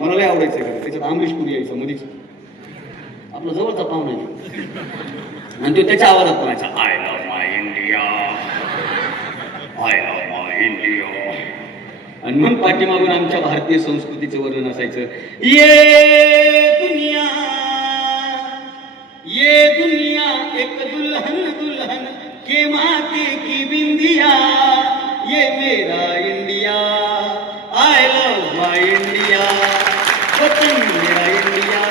मला लय आवडायचं का. त्याच्यात अमरीश पुरी यायचं मधीच, आपला जवळचा पाहुणा आहे, आणि तो त्याच्या आवाजात म्हणायचा, I love my India, I love my India. आणि मग पाठीमागून आमच्या भारतीय संस्कृतीचं वर्णन असायचं. ये दुनिया एक दुल्हन दुल्हन के माथे की बिंदिया, ये मेरा India, I love my India, वतन मेरा इंडिया,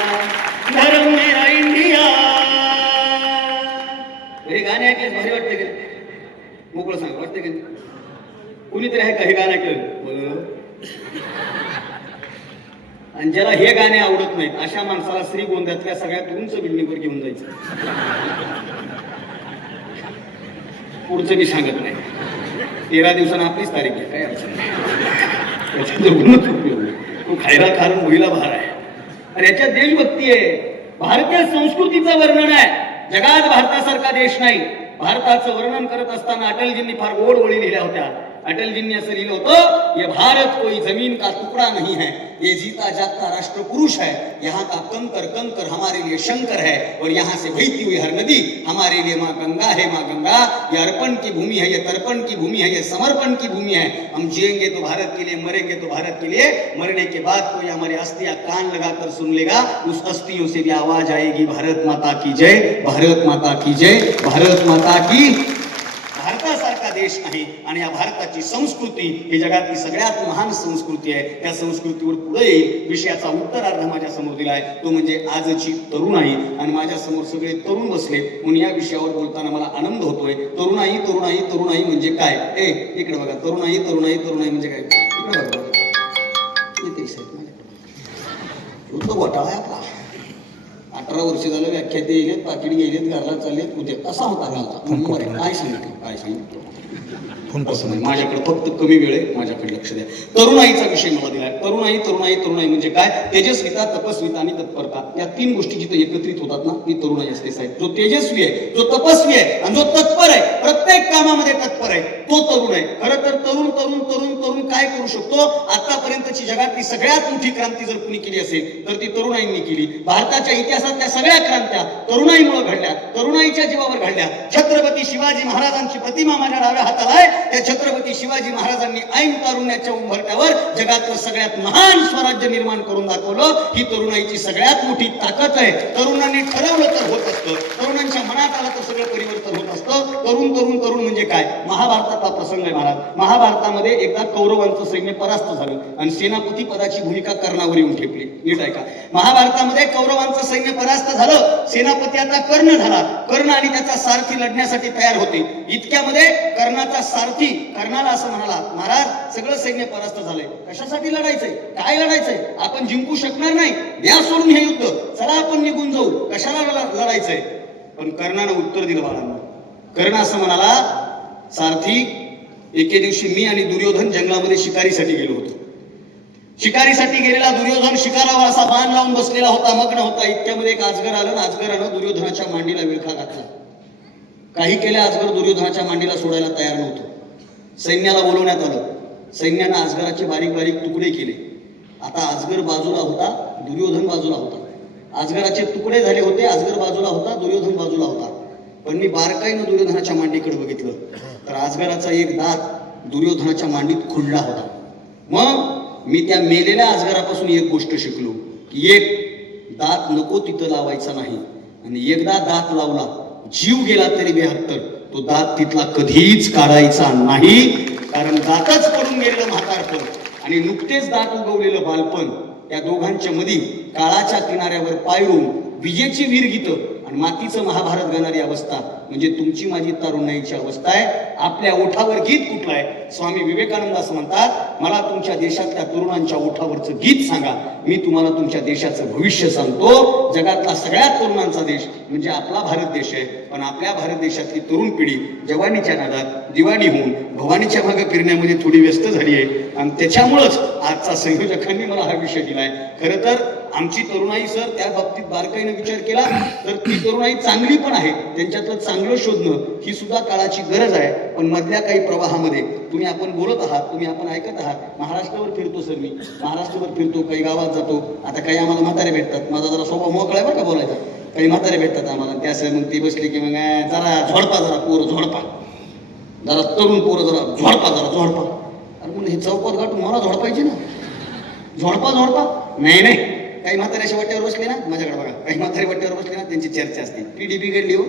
धर्म मेरा इंडिया. हे गाणे ऐकले भारी वाटते का, मोकळं सांग, वाटते का. कुणीतरी आहे का हे गाणं ऐकलं, आणि ज्याला हे गाणे आवडत नाहीत अशा माणसाला श्रीगोंद्यातल्या सगळ्यात उंच बिल्डिंगवर घेऊन जायचं. पुढचं मी सांगत नाही, 13 दिवसांना आपलीच तारीख आहे, काय अडचण नाही. तो खायला खारून महिला भार आहे, आणि याच्यात देशभक्ती आहे, भारतीय संस्कृतीचं वर्णन आहे. जगात भारतासारखा देश नाही. भारताचं वर्णन करत असताना अटलजींनी फार गोड ओळी लिहिल्या होत्या. अटलजींनी असं लिहिलं होतं, ये भारत कोई जमीन का टुकड़ा नहीं है, ये जीता जागता राष्ट्र पुरुष है. यहाँ का कंकर कंकर हमारे लिए शंकर है, और यहाँ से बहती हुई हर नदी हमारे लिए माँ गंगा है. माँ गंगा ये अर्पण की भूमि है, ये तर्पण की भूमि है, ये समर्पण की भूमि है. हम जिएंगे तो भारत के लिए, मरेंगे तो भारत के लिए. मरने के बाद कोई हमारी अस्थियां कान लगाकर सुन लेगा, उस अस्थियों से भी आवाज आएगी, भारत माता की जय, भारत माता की जय, भारत माता की. भारतासारखा देश नाही, आणि या भारताची संस्कृती ही जगातली सगळ्यात महान संस्कृती आहे. त्या संस्कृतीवर पुढे येईल विषयाचा उत्तरार्ध माझ्या समोर दिलाय, तो म्हणजे आजची तरुणाई. आणि माझ्या समोर सगळे तरुण बसले, म्हणून या विषयावर बोलताना मला आनंद होतोय. तरुणाई तरुणाई तरुणाई म्हणजे काय, इकडे बघा, तरुणाई तरुणाई तरुणाई म्हणजे काय, इकडे बघा, येते तो घोटाळा आहे आपला. 18 वर्ष झालं, व्याख्याते गेलेत, पाकिट गेलेत, घरला चाललेत, उद्या कसा होता घालता, काय सांगितलं, काय सांगितलं. असं नाही, माझ्याकडे फक्त कमी वेळ आहे, माझ्याकडे लक्ष द्या. तरुणाईचा विषय मला दिलाय. तरुणाई म्हणजे काय? तेजस्विता, तपस्विता आणि तत्परता या तीन गोष्टी जिथे एकत्रित होतात ना, ती तरुणाई असते साहेब. जो तेजस्वी आहे, जो तपस्वी आहे आणि जो तत्पर आहे, प्रत्येक कामामध्ये तत्पर आहे, तो तरुण आहे. खरं तर तरुण तरुण तरुण तरुण काय करू शकतो? आतापर्यंतची जगातली सगळ्यात मोठी क्रांती जर कुणी केली असेल तर ती तरुणाईंनी केली. भारताच्या इतिहासातल्या सगळ्या क्रांत्या तरुणाईमुळे घडल्या, तरुणाईच्या जीवावर घडल्या. छत्रपती शिवाजी महाराजांची प्रतिमा माझ्या डाव्या हाताला आहे. त्या छत्रपती शिवाजी महाराजांनी ऐन तारुण्याच्या उंबरठ्यावर जगातलं सगळ्यात महान स्वराज्य निर्माण करून दाखवलं. ही तरुणाईची सगळ्यात मोठी ताकद आहे. तरुणांनी ठरवलं तर होत असतं, तरुणांच्या मनात आलं तर सगळं परिवर्तन होत असतं. तरुण तरुण तरुण म्हणजे काय? महाभारताचा प्रसंग आहे महाराज. महाभारतामध्ये एकदा कौरवांचं सैन्य परास्त झालं आणि सेनापती पदाची भूमिका कर्णावर येऊन ठेपली. नीट ऐका, महाभारतामध्ये कौरवांचं सैन्य परास्त झालं, सेनापती आता कर्ण झाला. कर्ण आणि त्याचा सारथी लढण्यासाठी तयार होते. इतक्यामध्ये कर्णाचा सारथी कर्णाला असं म्हणाला, महाराज सगळं सैन्य परास्त झालंय, कशासाठी लढायचंय? काय लढायचंय? आपण जिंकू शकणार नाही, द्या सोडून हे युद्ध, चला आपण निघून जाऊ, कशाला लढायचंय? पण कर्णानं उत्तर दिलं बाळांना. कर्ण असं म्हणाला, सारथी एके दिवशी मी आणि दुर्योधन जंगलामध्ये शिकारीसाठी गेलो होतो. शिकारीसाठी गेलेला दुर्योधन शिकारावर असा बाण लावून बसलेला होता, मग्न होता. इतक्यामध्ये एक अजगर आलं आणि अजगरानं दुर्योधनाच्या मांडीला विळखा घातला. काही केल्या अजगर दुर्योधनाच्या मांडीला सोडायला तयार नव्हतं. सैन्याला बोलवण्यात आलं. सैन्यानं अजगराचे बारीक बारीक तुकडे केले. आता अजगर बाजूला होता, दुर्योधन बाजूला होता. अजगराचे तुकडे झाले होते, अजगर बाजूला होता, दुर्योधन बाजूला होता. पण मी बारकाईनं दुर्योधनाच्या मांडीकडे बघितलं तर अजगराचा एक दात दुर्योधनाच्या मांडीत खुडला होता. मग मी त्या मेलेल्या अजगरापासून एक गोष्ट शिकलो की एक दात नको तिथं लावायचा नाही, आणि एकदा दात लावला, जीव गेला तरी बेहत्तर, तो दात तिथला कधीच काढायचा नाही. कारण दातच पडून गेलेलं म्हातारपण आणि नुकतेच दात उगवलेलं बालपण, त्या दोघांच्या मध्ये काळाच्या किनाऱ्यावर पायरून विजेची वीरगीत आणि मातीचं महाभारत गाणारी अवस्था म्हणजे तुमची माझी तरुणाईची अवस्था आहे. आपल्या ओठावर गीत कुठलं आहे? स्वामी विवेकानंद असं म्हणतात, मला तुमच्या देशातल्या तरुणांच्या ओठावरचं गीत सांगा, मी तुम्हाला तुमच्या देशाचं भविष्य सांगतो. जगातला सगळ्यात तरुणांचा देश म्हणजे आपला भारत देश आहे. पण आपल्या भारत देशातली तरुण पिढी जवानीच्या नादात दिवाणी होऊन भवानीच्या मागे फिरण्यामध्ये थोडी व्यस्त झाली आहे आणि त्याच्यामुळंच आजचा संयोजकांनी मला हा विषय दिलाय. खरं तर आमची तरुणाई सर त्या बाबतीत बारकाईने विचार केला तर ती तरुणाई चांगली पण आहे, त्यांच्यातलं चांगलं शोधणं ही सुद्धा काळाची गरज आहे. पण मधल्या काही प्रवाहामध्ये तुम्ही आपण बोलत आहात, तुम्ही आपण ऐकत आहात. महाराष्ट्रावर फिरतो सर, मी महाराष्ट्रावर फिरतो, काही गावात जातो. आता काही आम्हाला म्हातारे भेटतात, माझा जरा स्वभाव मोकळा आहे बरं का बोलायचा. काही म्हातारे भेटतात आम्हाला, त्या सर मग ती बसली की मग जरा झोडपा, जरा पोरं झोडपा, जरा तरुण पोरं जरा झोडपा, जरा झोडपा. अरे म्हणून हे चौकात गाठून मला झोडपायचे ना, झोडपा झोडपा नाही नाही. काही म्हातारे अशा वाट्यावर बसले ना, माझ्याकडे बघा, काही म्हातारे वाट्यावर बसले ना, त्यांची चर्चा असते, पिढी बिघडली हो,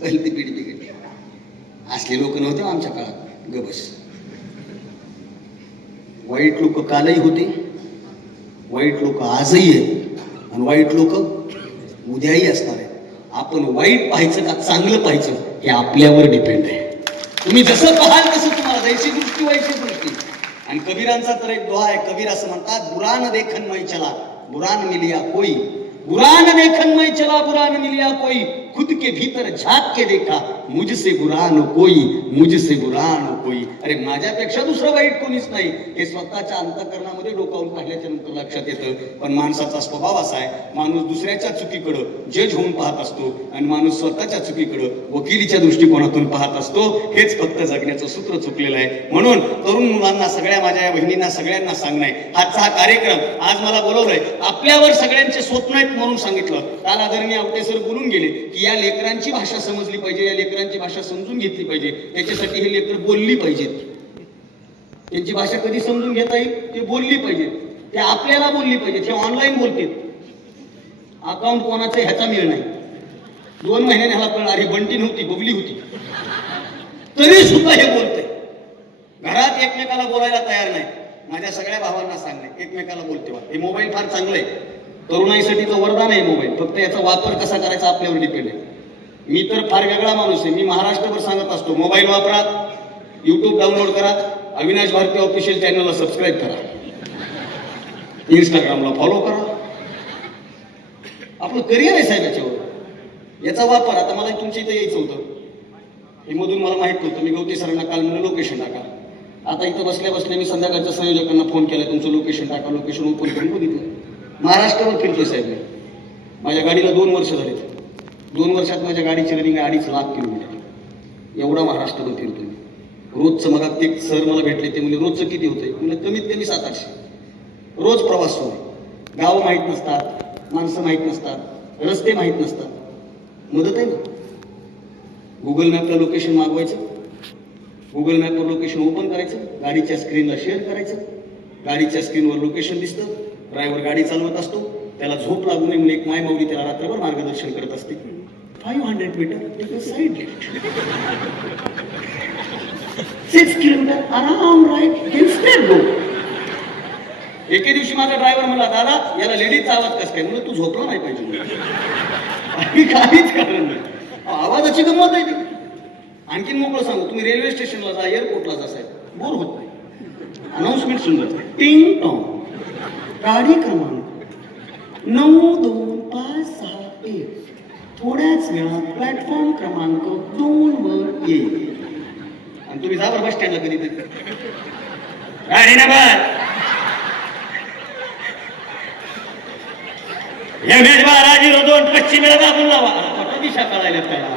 पहिली ती पिढी बिघडली. असले लोक नव्हते आमच्या काळात, गबस. वाईट लोक कालही होते, वाईट लोक आजही आहेत आणि वाईट लोक उद्याही असणार आहे. आपण वाईट पाहायचं का चांगलं पाहायचं हे आपल्यावर डिपेंड आहे. तुम्ही जसं पाहाल तसं तुम्हाला जैसी दृष्टी वैसी दृष्टी. आणि कबीरांचा तर एक दोहा आहे, कबीर असं म्हणतात, बुरा न देखन मै चला बुरा न मिलिया कोई, बुरा न देखन मै चला बुरा न मिलिया कोई, खुद के भीतर झाक के देखा मुझसे बुरा न कोई, मुझसे बुरा न कोई. अरे माझ्यापेक्षा दुसरं वाईट कोणीच नाही हे स्वतःच्या अंतःकरणामध्ये डोकावून पाहिल्याच्या नंतर लक्षात येतं. पण माणसाचा स्वभाव असा आहे, माणूस दुसऱ्याच्या चुकीकडं जज होऊन पाहत असतो आणि माणूस स्वतःच्या चुकीकडं वकिलीच्या दृष्टिकोनातून पाहत असतो. हेच फक्त जगण्याचं सूत्र चुकलेलं आहे. म्हणून तरुण मुलांना, सगळ्या माझ्या बहिणींना, सगळ्यांना सांगणं आजचा हा कार्यक्रम आज मला बोलवलंय, आपल्यावर सगळ्यांचे स्वप्न आहेत म्हणून सांगितलं. काल आदरणीय आवटे सर बोलून गेले की या लेकरांची भाषा समजली पाहिजे, या लेकरांची भाषा समजून घेतली पाहिजे, त्याच्यासाठी हे लेकर बोलली पाहिजेत. त्यांची भाषा कधी समजून घेता येईल? ते बोलली पाहिजे, ते आपल्याला बोलली पाहिजे. ते ऑनलाईन बोलते, अकाउंट कोणाचं ह्याचा मिळ नाही. 2 महिन्याने ह्याला कळणार ही बंटी नव्हती, बबली होती, तरी सुद्धा हे बोलते. घरात एकमेकाला बोलायला तयार नाही. माझ्या सगळ्या भावांना सांगणे, एकमेकाला बोलते. हे मोबाईल फार चांगलं आहे, तरुणाईसाठीचं वरदान आहे मोबाईल, फक्त याचा वापर कसा करायचा आपल्यावर डिपेंड आहे. मी तर फार वेगळा माणूस आहे, मी महाराष्ट्रभर सांगत असतो, मोबाईल वापरा, YouTube डाउनलोड करा, अविनाश भारती ऑफिशियल चॅनलला सबस्क्राईब करा, इंस्टाग्रामला फॉलो करा. आपलं करिअर आहे साहेब याच्यावर, याचा वापर. आता मला तुमच्या इथे यायचं होतं, हे मधून मला माहित नव्हतं. मी गवती सरांना काल म्हणलं लोकेशन टाका. आता इथं बसल्या बसल्या मी संध्याकाळच्या संयोजकांना फोन केला, तुमचं लोकेशन टाका. लोकेशन ओपन करून बघितलं. महाराष्ट्रावर फिरतोय साहेब मी. माझ्या गाडीला 2 वर्ष झाले. 2 वर्षात माझ्या गाडीची रनिंग 2.5 लाख किलोमीटर. एवढा महाराष्ट्रावर फिरतोय मी. रोजचं मग ते सर मला भेटले, ते म्हणजे रोजचं किती होतंय? म्हणजे कमीत कमी 700-800 रोज प्रवास होतो. गाव माहीत नसतात, माणसं माहीत नसतात, रस्ते माहीत नसतात. मदत आहे ना. गुगल मॅपला लोकेशन मागवायचं, गुगल मॅपवर लोकेशन ओपन करायचं, गाडीच्या स्क्रीनला शेअर करायचं. गाडीच्या स्क्रीनवर लोकेशन दिसतं. ड्रायव्हर गाडी चालवत असतो, त्याला झोप लागू नये म्हणून एक मायमाऊली त्याला रात्रभर मार्गदर्शन करत असते. 500 मीटर साईड लेफ्ट, 6 किलोमीटर आराम राईट, इन्स्टेड गो. एके दिवशी माझा ड्रायव्हर म्हणला, दादा याला लेडीजचा आवाज कस काय? म्हणलं तू झोपला नाही पाहिजे. काहीच कारण नाही, आवाजाची गंमत आहे ती. आणखीन मोकळं सांगू, तुम्ही रेल्वे स्टेशनला जा, एअरपोर्टला जा साहेब, बोर होत नाही. अनाउन्समेंट सुंदर, टिंग टॉंग, गाडी क्रमांक 92561, थोड्याच वेळात प्लॅटफॉर्म क्रमांक 2 वर येईल. आणि तुम्ही जा बरं बस स्टँडला कधीतरी. गाडी नंबर M12 पश्चिमेला दाबून लावा. दिशा कळायला त्याला.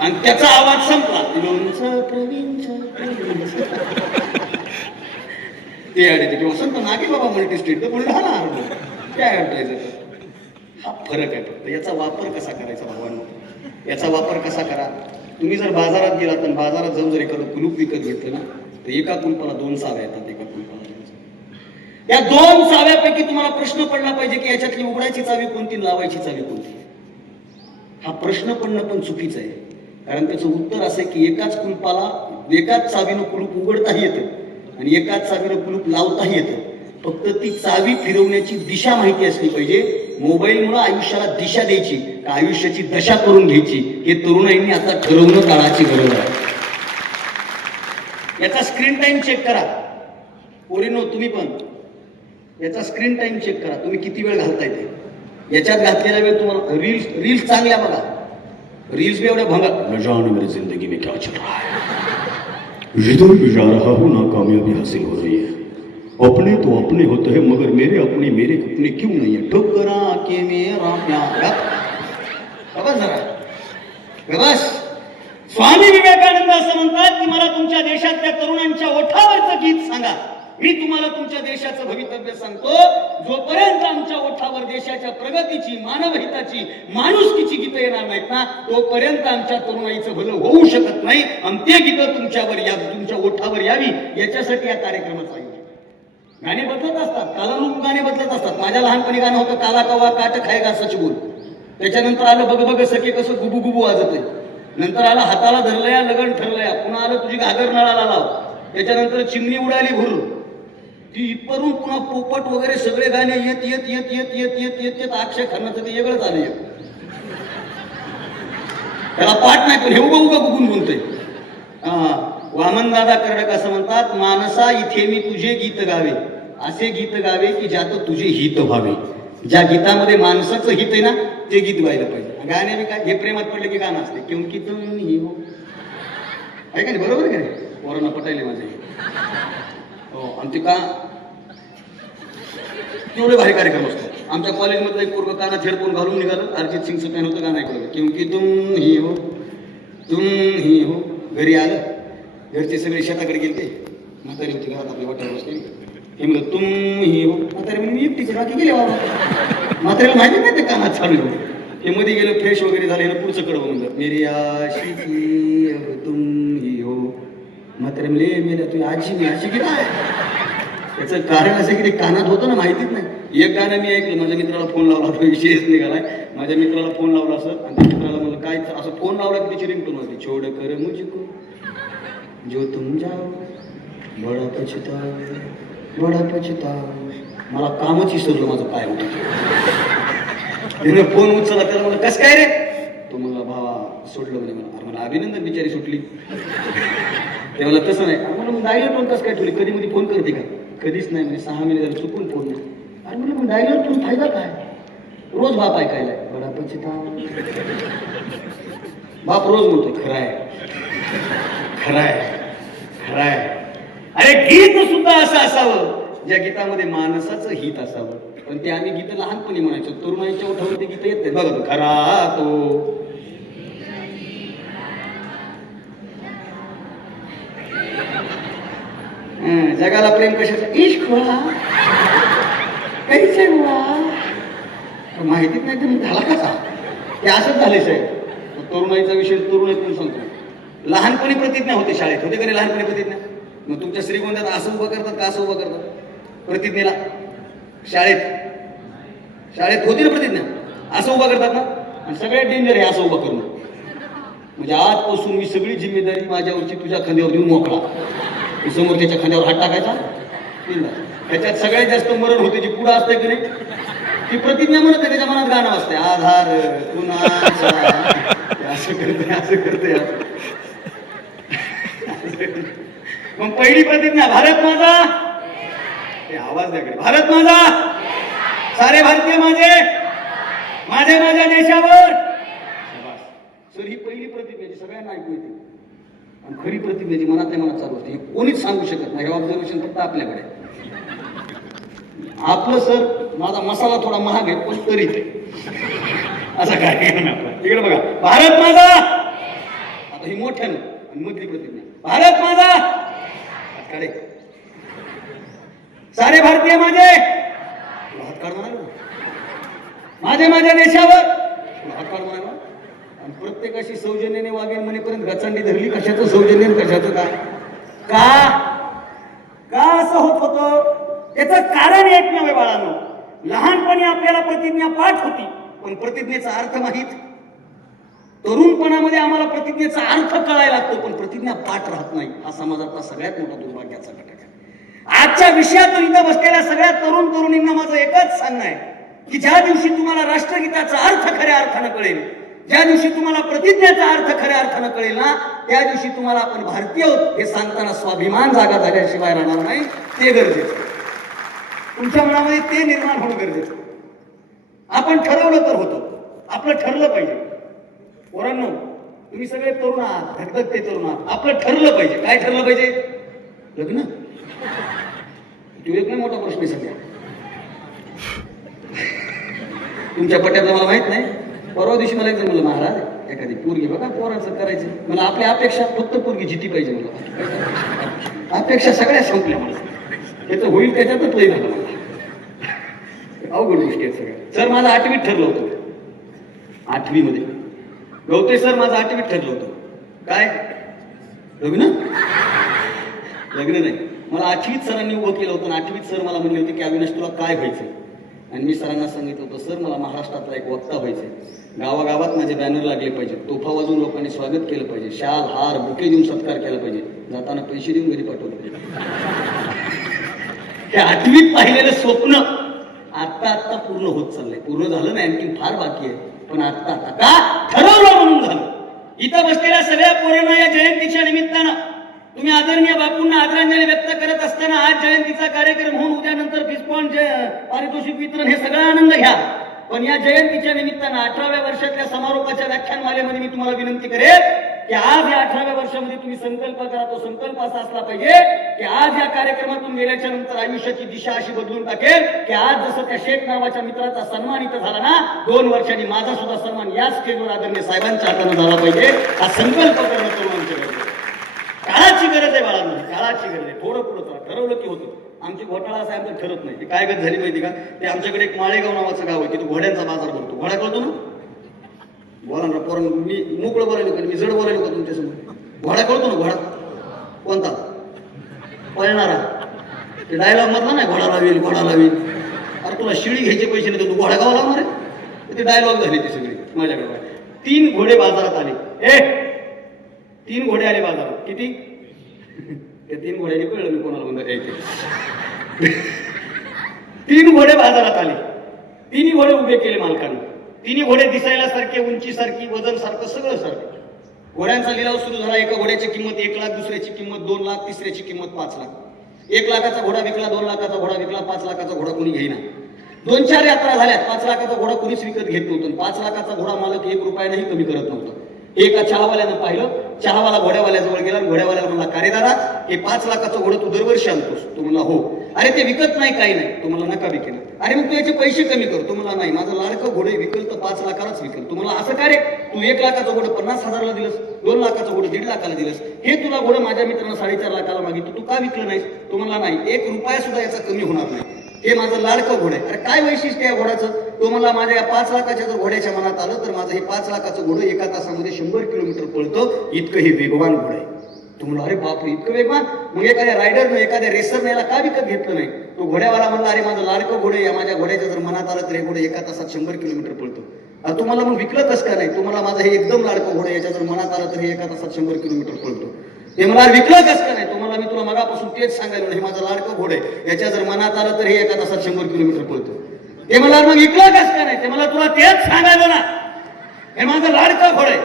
आणि त्याचा आवाज संपला. ते ऍड वसंत नागे बाबा मल्टीस्टेट तर बुलढाणा काय ऍडव्हर्टायझर. हा फरक आहे फक्त. याचा वापर कसा करायचा भावांनो, याचा वापर कसा करा. तुम्ही जर बाजारात गेलात आणि बाजारात जाऊन जर एखादं कुलूप विकत घेतलं ना, तर एका कुलपाला 2 चाव्या येतात. एका कुलपाला या 2 चाव्यापैकी तुम्हाला प्रश्न पडला पाहिजे की याच्यातली उघडायची चावी कोणती, लावायची चावी कोणती. हा प्रश्न पडणं पण चुकीचं आहे. कारण त्याचं उत्तर असं आहे की एकाच कुलपाला एकाच चावीनं कुलूप उघडताही येतं आणि एकाच चावीनं कुलूप लावताही येतं. फक्त ती चावी फिरवण्याची दिशा माहिती असली पाहिजे. मोबाईलमुळे आयुष्याला दिशा द्यायची का आयुष्याची दशा करून घ्यायची, हे तरुणाईंनी आता ठरवणं काळाची गरज आहे. याचा स्क्रीन टाइम चेक करा. पोरीनो तुम्ही पण याचा स्क्रीन टाइम चेक करा. तुम्ही किती वेळ घालताय ते. याच्यात घातलेला वेळ तुम्हाला रील्स चांगल्या बघा. रील्स भी एवढ्या भंगा, न जाने मेरी जिंदगी में क्या चल रहा है, जिधर भी जा रहा हूँ नाकामयाबी हासिल हो रही है. अपने तो अपने होते हैं मगर मेरे अपने क्यों नहीं है. ठुकरा के मेरा प्यार. जरा बस. स्वामी विवेकानंद असं म्हणतात की मला तुमच्या देशातल्या तरुणांच्या ओठावरचं गीत सांगा. मी तुम्हाला तुमच्या देशाचं भवितव्य सांगतो. जोपर्यंत आमच्या ओठावर देशाच्या प्रगतीची, मानवहिताची, माणुसकीची गीतं येणार नाहीत ना, तोपर्यंत आमच्या तरुणाईचं भलं होऊ शकत नाही. आणि ते गीतं तुमच्या ओठावर यावी याच्यासाठी या कार्यक्रमाचं आयोजन. गाणे बदलत असतात, कालानुरूप गाणे बदलत असतात. माझ्या लहानपणी गाणं होतं काला कवा काट खायगा सच बोल. त्याच्यानंतर आलं बघ बघ सखे कसं गुबू गुबू वाजत. नंतर आलं हाताला धरलंया लगन ठरलंया. पुन्हा आलं तुझी घागर नळाला लाव. त्याच्यानंतर चिमणी उडाली भुर. ती इथपर्यंत पुन्हा पोपट वगैरे सगळे गाणे येत येत येत येत येत येत येत येत अक्षय खन्नाचं ते वेगळंच आलं. त्याला पाठ नाही पण हे उगा उगा बघून बोलतोय. वामनदादा कर्डक असं म्हणतात, मानसा इथे मी तुझे गीत गावे, असे गीत गावे की ज्यात तुझे हित व्हावे. ज्या गीतामध्ये माणसाचं हित आहे ना ते गीत गायला पाहिजे. गाणे बी काय हे प्रेमात पडले की गाणं असते क्योंकि तुम ही हो. आहे का नाही, बरोबर का नाही. पोरांना पटायले माझे. हो. आणि ते का तेवढे भारी कार्यक्रम असतो. आमच्या कॉलेजमधलं एक पोरगं कानात हेडफोन घालून निघालं. अर्जित सिंगचं पॅन होतं, गाणं ऐकलं. क्योंकि तुम ही हो, तुम ही हो. घरी आलं, घरचे सगळे शेताकडे गेले. म्हातारी होती घरात आपल्या वाट्यावर बसली. हे म्हणलं तुम ही हो. म्हातारी म्हणजे एकटीचे बाकी गेले बाबा. म्हातारीला माहिती नाही ते कानात चालू. हे मध्ये गेलं, फ्रेश वगैरे झालं. हे पुढचं कडवं म्हणलं मेरी आशिकी अब तुम ही हो. म्हातारी म्हणले मेल्या तुझी आजी मी आजी की काय. याचं कारण असं की ते कानात होतं ना, माहितीच नाही. एक गाणं मी ऐकलं, माझ्या मित्राला फोन लावला, तो विषयच निघालाय. माझ्या मित्राला फोन लावला असं आणि त्या मित्राला म्हणलं काय असं फोन लावला की त्याची रिंगटोन होती, छोड कर मुझको जो तुम जाओ बडा पछताओ. मला कामच विसरलं माझं काय होतं. त्याने फोन उचलला, त्याला म्हणलं कसं काय रे. तो म्हणला भावा सोडलं म्हणे मला. अरे मला अभिनंदन, बिचारी सुटली. ते मला तसं नाही. मला मग डायलर टोन कसं काय ठेवली, कधी मध्ये फोन करते का. कधीच नाही म्हणजे 6 महिने झाले चुकून फोन नाही. आणि म्हणलं मग डायलर टोन फायदा काय. रोज बाप ऐकायलाय बडा पचिता. बाप रोज म्हणतोय खराय खराय खराय. अरे गीत सुद्धा असं असावं ज्या गीतामध्ये माणसाचं हित असावं. पण ते आम्ही गीत लहानपणी म्हणायचो, तरुणाईच्या ओठावर ते गीत येत नाही. बघा तो खरा तो जगाला प्रेम कशाचं इश्क हुआ कैसे हुआ माहितीच नाही तर झाला कसा. ते असंच झाले साहेब. तरुणाईचा विषय तरुणाईतून सांगतो. लहानपणी प्रतिज्ञा होते शाळेत, होते का लहानपणी प्रतिज्ञा? मग तुमच्या श्रीगोंद्यात असं उभं करतात का असं उभं करतात प्रतिज्ञेला? शाळेत होती ना प्रतिज्ञा, असं उभं करतात ना. आणि सगळ्यात डेंजर आहे असं उभं करणं. म्हणजे आजपासून मी सगळी जिम्मेदारी माझ्यावरची तुझ्या खांद्यावर देऊन मोकळा. समोरच्या खांद्यावर हात टाकायचा. त्याच्यात सगळ्यात जास्त मरण होते जी पुढं असते की नाही ती प्रतिज्ञा म्हणत आहे. त्याच्या मनात गाणं असते आधार कुणाचा असं करते असं करते. मग पहिली प्रतिज्ञा भारत माझा. हे आवाज द्या कडे. भारत माझा, सारे भारतीय माझे, माझे माझ्या देशावर. सर ही पहिली प्रतिज्ञा जी सगळ्यांना ऐकू येते. आणि खरी प्रतिज्ञा जी मनातल्या मनात चालू असते हे कोणीच सांगू शकत नाही. हे ऑब्झर्वेशन फक्त आपल्याकडे. आपलं सर माझा मसाला थोडा महाग आहे पण तरी असा काय इकडे बघा. भारत माझा. आता ही मोठ्यानं आणि मधली प्रतिज्ञा भारत माझा. कडे सारे भारतीय माझे. हात काढ म्हणाल माझे माझ्या देशावर. हात काढ म्हणाल. आणि प्रत्येकाशी सौजन्याने वागेल म्हणेपर्यंत गचांडी धरली. कशाचं सौजन्य कशाचं का का असं होत होतं? त्याचं कारण एकमेव आहे बाळांनो. लहानपणी आपल्याला प्रतिज्ञा पाठ होती पण प्रतिज्ञेचा अर्थ माहित. तरुणपणामध्ये आम्हाला प्रतिज्ञेचा अर्थ कळायला लागतो पण प्रतिज्ञा पाठ राहत नाही. हा समाजातला सगळ्यात मोठा दुर्भाग्याचा घटक आहे. आजच्या विषयातून इथं बसलेल्या सगळ्या तरुण तरुणींना माझं एकच सांगणं आहे की ज्या दिवशी तुम्हाला राष्ट्रगीताचा अर्थ खऱ्या अर्थानं कळेल, ज्या दिवशी तुम्हाला प्रतिज्ञेचा अर्थ खऱ्या अर्थानं कळेल ना त्या दिवशी तुम्हाला आपण भारतीय हे सांगताना स्वाभिमान जागा झाल्याशिवाय राहणार नाही. ते गरजेचं. तुमच्या मनामध्ये ते निर्माण होणं गरजेचं. आपण ठरवलं तर होतं. आपलं ठरलं पाहिजे. पोरांनो तुम्ही सगळे तरुण आहात, धगधगते तरुण आहात. आपलं ठरलं पाहिजे. काय ठरलं पाहिजे? लग्न. तू एक नाही मोठा प्रश्न सध्या तुमच्या पट्ट्यातला मला माहित नाही. परवा दिवशी मला एकदा म्हणलं महाराज एखादी पोरगी बघा पोराचं करायचं. मला आपल्या अपेक्षा फक्त पोरगी जिती पाहिजे. मला अपेक्षा सगळ्या संपल्या. मला त्याचं होईल त्याच्यातच लई झालं. मला अवघड गोष्टी आहेत सगळ्या. सर माझं 8वीत ठरलं होतं. 8वी मध्ये गवते सर माझं 8वीत ठरलं होतं. काय लग्न? लग्न नाही. मला 8वीत सरांनी उभं केलं होतं. 8वीत सर मला म्हणले होते की अविनाश तुला काय व्हायचंय? आणि मी सरांना सांगितलं होतं सर मला महाराष्ट्रातला एक वक्ता व्हायचंय. गावागावात माझे बॅनर लागले पाहिजे. तोफा वाजवून लोकांनी स्वागत केलं पाहिजे. शाल हार बुके देऊन सत्कार केला पाहिजे. जाताना पैसे देऊन घरी पाठवलं पाहिजे. हे 8वीत पाहिलेलं स्वप्न आता पूर्ण होत चाललंय. पूर्ण झालं नाही आणखी फार बाकी आहे पण आता का ठरवलं म्हणून झालं. इथं बसलेल्या सगळ्या पोरांना या जयंतीच्या निमित्तानं तुम्ही आदरणीय बापूंना आदरांजली व्यक्त करत असताना आज जयंतीचा कार्यक्रम होऊन उद्यानंतर फिस्कॉन पारितोषिक वितरण हे सगळा आनंद घ्या. पण या जयंतीच्या निमित्तानं 18व्या वर्षातल्या समारोपाच्या व्याख्यानमालेमध्ये मी तुम्हाला विनंती करेन की आज या 18व्या वर्षामध्ये तुम्ही संकल्प करा. तो संकल्प असा असला पाहिजे की आज या कार्यक्रमातून गेल्याच्या नंतर आयुष्याची दिशा अशी बदलून टाकेल की आज जसं त्या शेख नावाच्या मित्राचा सन्मान इथं झाला ना 2 वर्षांनी माझा सुद्धा सन्मान याच स्टेजवर आदरणीय साहेबांच्या हाताने झाला पाहिजे. हा संकल्प करणं तरुणांच्या गरज आहे. काळाची गरज आहे बाळांनो. काळाची गरज आहे. थोडं पुढं चला. ठरवलं की होतं. आमची घोटाळा असं आमचं ठरत नाही. ते काय गत झाली माहिती का? ते आमच्याकडे एक माळेगाव नावाचं गाव आहे. तिथे घोड्यांचा बाजार भरतो. घोडा कळतो ना? बोला ना पोरण. मी मोकळं बोलायलो का? मी जड बोलायलो का तुमच्यासमोर? घोडा कळतो ना? घोडा कोणता? पळणारा. ते डायलॉग मधला नाही घोडा लावेल घोडा लावेल. अरे तुला शिळी घ्यायचे पैसे नाही तर तू घोडा गावा लावणार आहे? ते डायलॉग झाले ते सगळे माझ्याकडे. 3 घोडे बाजारात आले. 3 घोडे आले बाजारात. किती? त्या 3 घोड्याने कळलं मी कोणाला म्हणत यायचे. 3 घोडे बाजारात आले. 3 घोडे उभे केले मालकाने. 3 घोडे दिसायला सारखे, उंची सारखी, वजन सारखं, सगळं सारखं. घोड्यांचा लिलाव सुरू झाला. एका घोड्याची किंमत 1 लाख, दुसऱ्याची किंमत 2 लाख, तिसऱ्याची किंमत 5 लाख. 1 लाखाचा घोडा विकला, 2 लाखाचा घोडा विकला, 5 लाखाचा घोडा कोणी घेईना. 2-4 यात्रा झाल्यात. 5 लाखाचा घोडा कोणीच विकत घेत नव्हतं. 5 लाखाचा घोडा मालक 1 रुपयानेही कमी करत नव्हतं. एका चहावाल्यानं पाहिलं, चहावाला घोड्यावाल्याजवळ गेला, घोड्यावाल्याला म्हणला, का रे दादा, हे 5 लाखाचं घोडं तू दरवर्षी आणतोस? तो म्हणला हो. अरे ते विकत नाही, काही नाही. तो म्हणला नका विकेल. अरे मग तू याचे पैसे कमी कर. तो म्हणला नाही, माझं लाडकं घोडे विकल तर 5 लाखालाच विकल. तू म्हणला असं का रे, तू 1 लाखाचं घोडं 50,000ला दिलंस, 2 लाखाचं घोडं 1.5 लाखाला दिलंस, हे तुला घोडं माझ्या मित्रांना 4.5 लाखाला मागितलं, तू का विकलं नाहीस? तो म्हणला नाही, 1 रुपया सुद्धा याचा कमी होणार नाही, हे माझं लाडकं घोडं आहे. अरे काय वैशिष्ट्य या घोड्याचं? तो म्हणला माझ्या या 5 लाखाच्या जर घोड्याच्या मनात आलं तर माझं हे 5 लाखाचं घोडं 1 तासामध्ये 100 किलोमीटर पळतं, इतकं हे वेगवान घोडं आहे. तो म्हणला अरे बापरे, इतकं वेगवान? मग एखाद्या रायडरनं, एखाद्या रेसरने याला का विकत घेतलं नाही? तो घोड्यावाला म्हणला अरे माझं लाडकं घोडं या माझ्या घोड्याच्या जर मनात आलं तर हे घोडं 1 तासात 100 किलोमीटर पळतो. तुम्हाला मग विकलं कसं का नाही? तुम्हाला माझं हे एकदम लाडकं घोडं याच्या जर मनात आलं तर हे 1 तासात 100 किलोमीटर पळतो. ते मला विकलं कसं का नाही? तुम्हाला मी तुला मगापासून तेच सांगायला, हे माझं लाडकं घोडं आहे, याच्या जर मनात आलं तर हे 1 तासात 100 किलोमीटर पळतो. ते मला मग विकलं कसं का नाही? ते मला तुला तेच सांगायला ना, हे माझं लाडकं घोडं आहे,